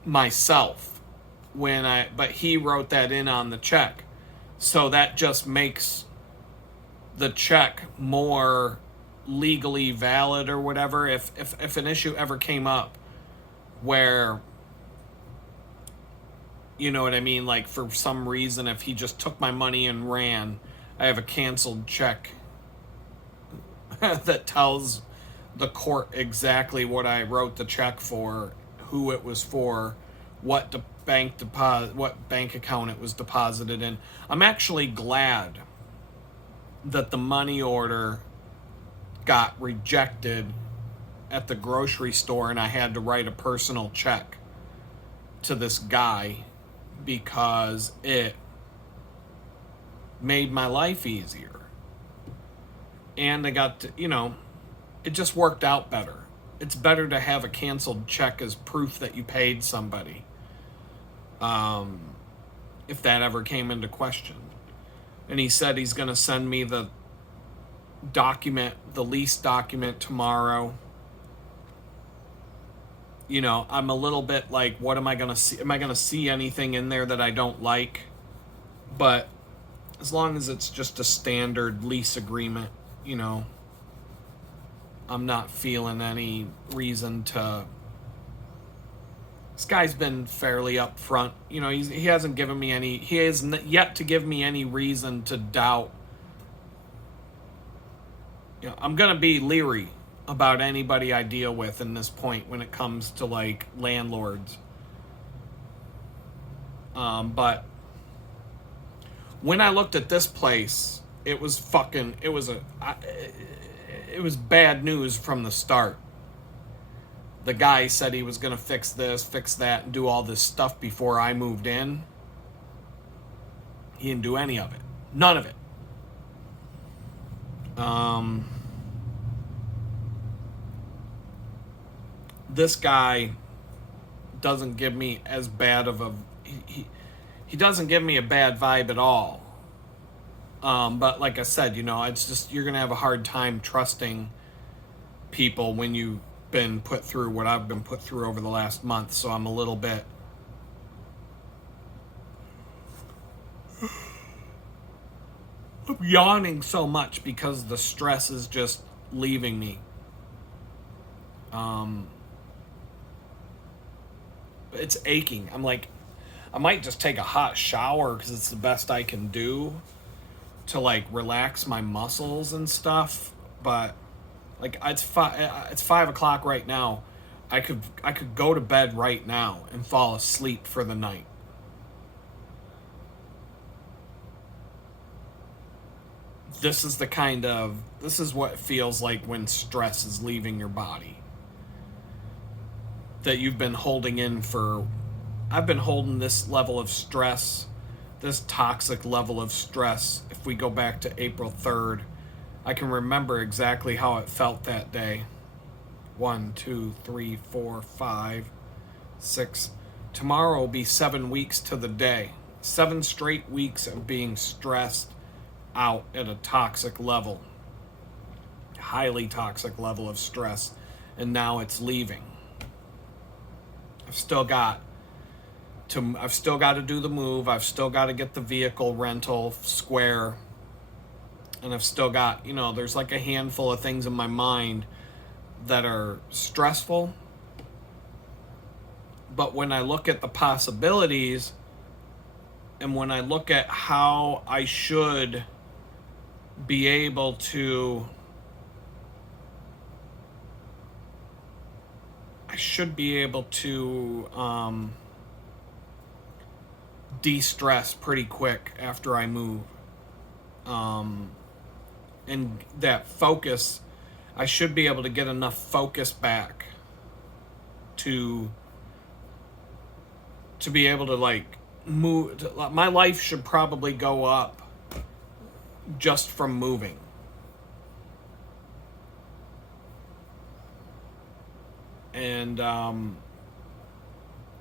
myself but he wrote that in on the check. So that just makes the check more legally valid or whatever. If an issue ever came up where, you know what I mean? Like, for some reason, if he just took my money and ran, I have a canceled check that tells the court exactly what I wrote the check for, who it was for, what bank account it was deposited in. I'm actually glad that the money order got rejected at the grocery store and I had to write a personal check to this guy, because it made my life easier. And I got to, it just worked out better. It's better to have a canceled check as proof that you paid somebody, if that ever came into question. And he said he's going to send me the lease document tomorrow. I'm a little bit like, what am I going to see? Am I going to see anything in there that I don't like? But as long as it's just a standard lease agreement, I'm not feeling any reason to. This guy's been fairly upfront. He hasn't given me any. He has yet to give me any reason to doubt. I'm gonna be leery about anybody I deal with in this point when it comes to like landlords. But when I looked at this place, it was bad news from the start. The guy said he was going to fix this, fix that, and do all this stuff before I moved in. He didn't do any of it. None of it. This guy doesn't give me as bad of a... He doesn't give me a bad vibe at all. But like I said, it's just, you're going to have a hard time trusting people when you've been put through what I've been put through over the last month. So I'm a little bit... I'm yawning so much because the stress is just leaving me. It's aching. I'm like, I might just take a hot shower because it's the best I can do to like relax my muscles and stuff. But like, it's 5 o'clock right now. I could go to bed right now and fall asleep for the night. This is what it feels like when stress is leaving your body. That you've been holding in for... I've been holding this level of stress, this toxic level of stress. If we go back to April 3rd, I can remember exactly how it felt that day. 1, 2, 3, 4, 5, 6. Tomorrow will be 7 weeks to the day. 7 straight weeks of being stressed out at a toxic level. Highly toxic level of stress. And now it's leaving. I've still got to do the move. I've still got to get the vehicle rental square. And I've still got, there's like a handful of things in my mind that are stressful. But when I look at the possibilities and when I look at how I should be able to de-stress pretty quick after I move. And that focus, I should be able to get enough focus back to be able to like move. My life should probably go up just from moving. And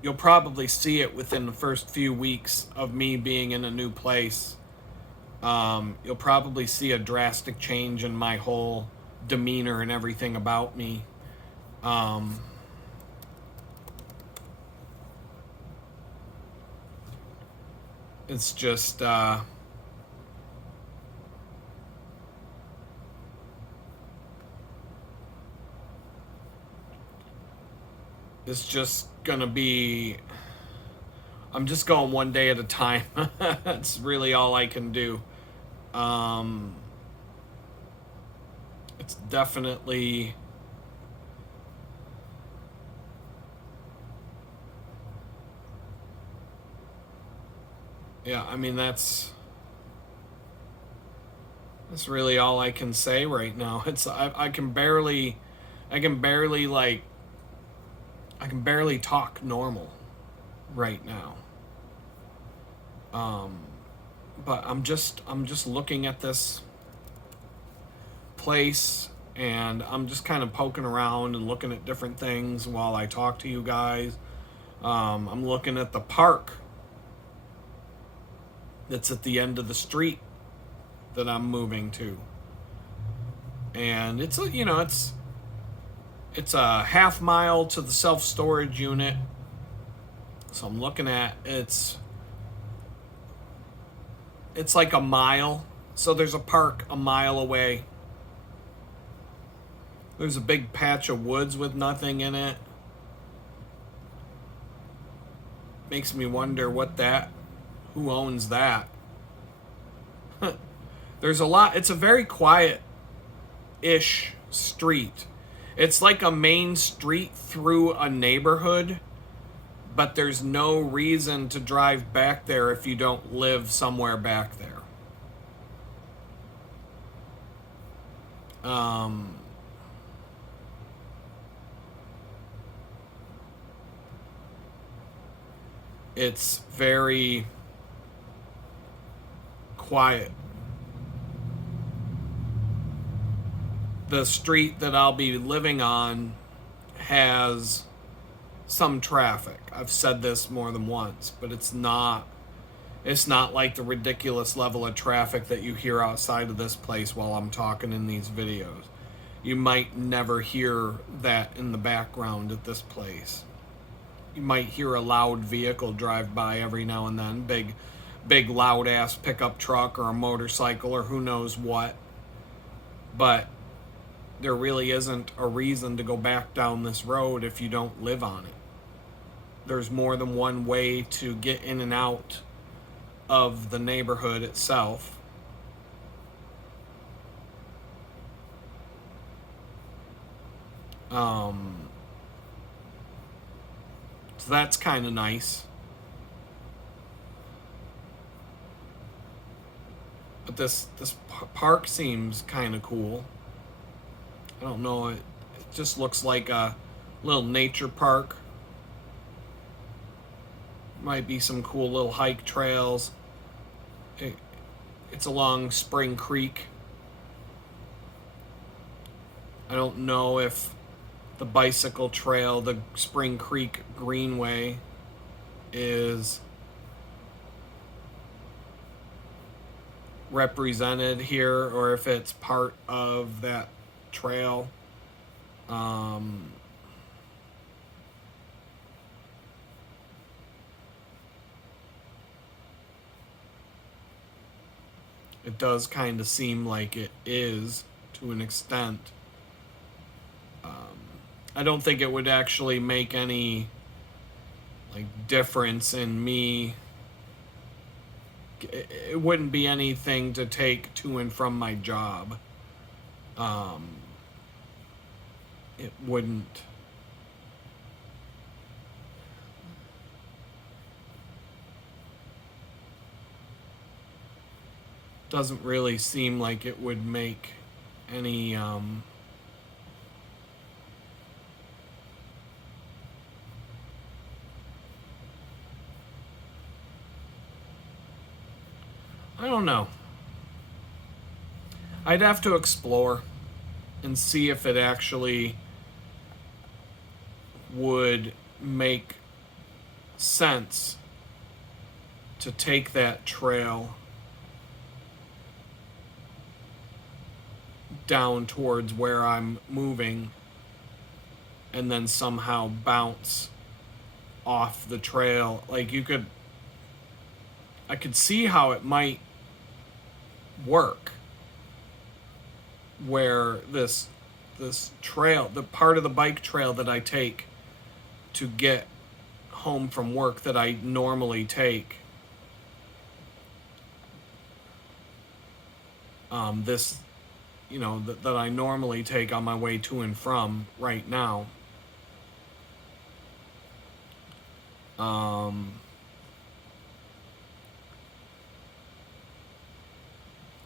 you'll probably see it within the first few weeks of me being in a new place. You'll probably see a drastic change in my whole demeanor and everything about me. It's just... it's just gonna be... I'm just going one day at a time. That's really all I can do. It's definitely, yeah, I mean, that's really all I can say right now. I can barely, I can barely like, I can barely talk normal right now. Um, but I'm just looking at this place, and I'm just kind of poking around and looking at different things while I talk to you guys. I'm looking at the park that's at the end of the street that I'm moving to, and it's a half mile to the self storage unit. So I'm looking at it's like a mile. So there's a park a mile away. There's a big patch of woods with nothing in it. Makes me wonder who owns that. There's a lot. It's a very quiet-ish street. It's like a main street through a neighborhood, but there's no reason to drive back there if you don't live somewhere back there. It's very quiet. The street that I'll be living on has some traffic. I've said this more than once, but it's not like the ridiculous level of traffic that you hear outside of this place while I'm talking in these videos. You might never hear that in the background at this place. You might hear a loud vehicle drive by every now and then, big loud ass pickup truck or a motorcycle or who knows what. But there really isn't a reason to go back down this road if you don't live on it. There's more than one way to get in and out of the neighborhood itself. So that's kind of nice. But this park seems kind of cool. I don't know, it just looks like a little nature park. Might be some cool little hike trails. It's along Spring Creek. I don't know if the bicycle trail, the Spring Creek Greenway, is represented here or if it's part of that trail. It does kind of seem like it is to an extent. I don't think it would actually make any like difference in me. It wouldn't be anything to take to and from my job. It wouldn't. Doesn't really seem like it would make any I don't know. I'd have to explore and see if it actually would make sense to take that trail down towards where I'm moving and then somehow bounce off the trail. Like I could see how it might work where this trail, the part of the bike trail that I take to get home from work that I normally take, this that I normally take on my way to and from right now.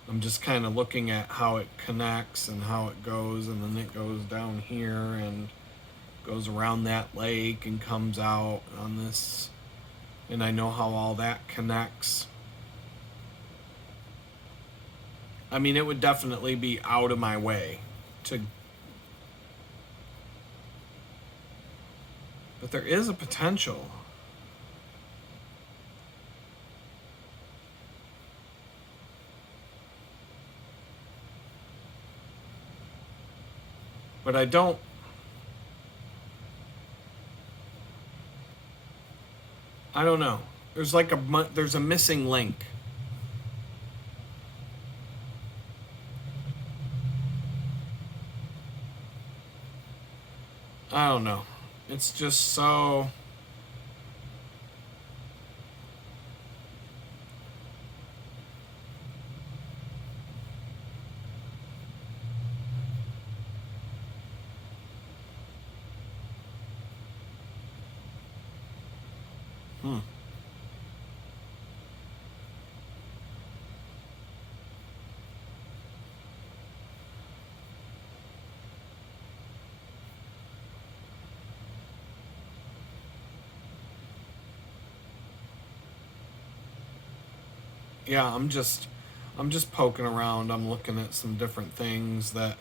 I'm just kind of looking at how it connects and how it goes, and then it goes down here and goes around that lake and comes out on this, and I know how all that connects. I mean, it would definitely be out of my way to, but there is a potential. But I don't know. There's a missing link. I don't know. It's just so. Yeah, I'm just poking around. I'm looking at some different things that.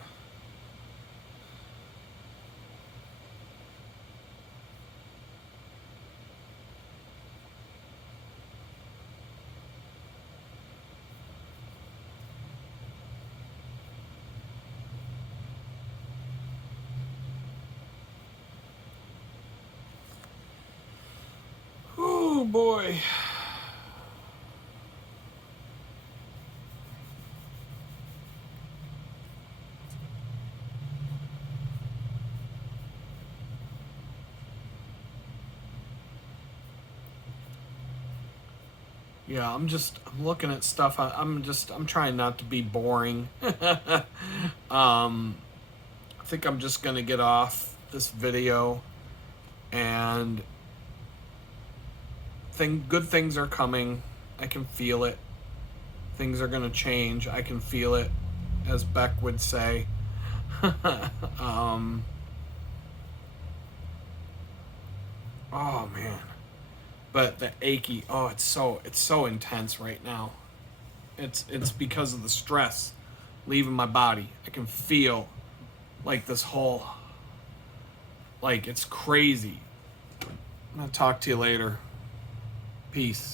Oh boy. Yeah, I'm looking at stuff. I'm trying not to be boring. I think I'm just gonna get off this video, and good things are coming. I can feel it. Things are gonna change. I can feel it, as Beck would say. Oh man. But the achy, it's so intense right now. It's because of the stress leaving my body. I can feel like this whole, like, it's crazy. I'm gonna talk to you later. Peace.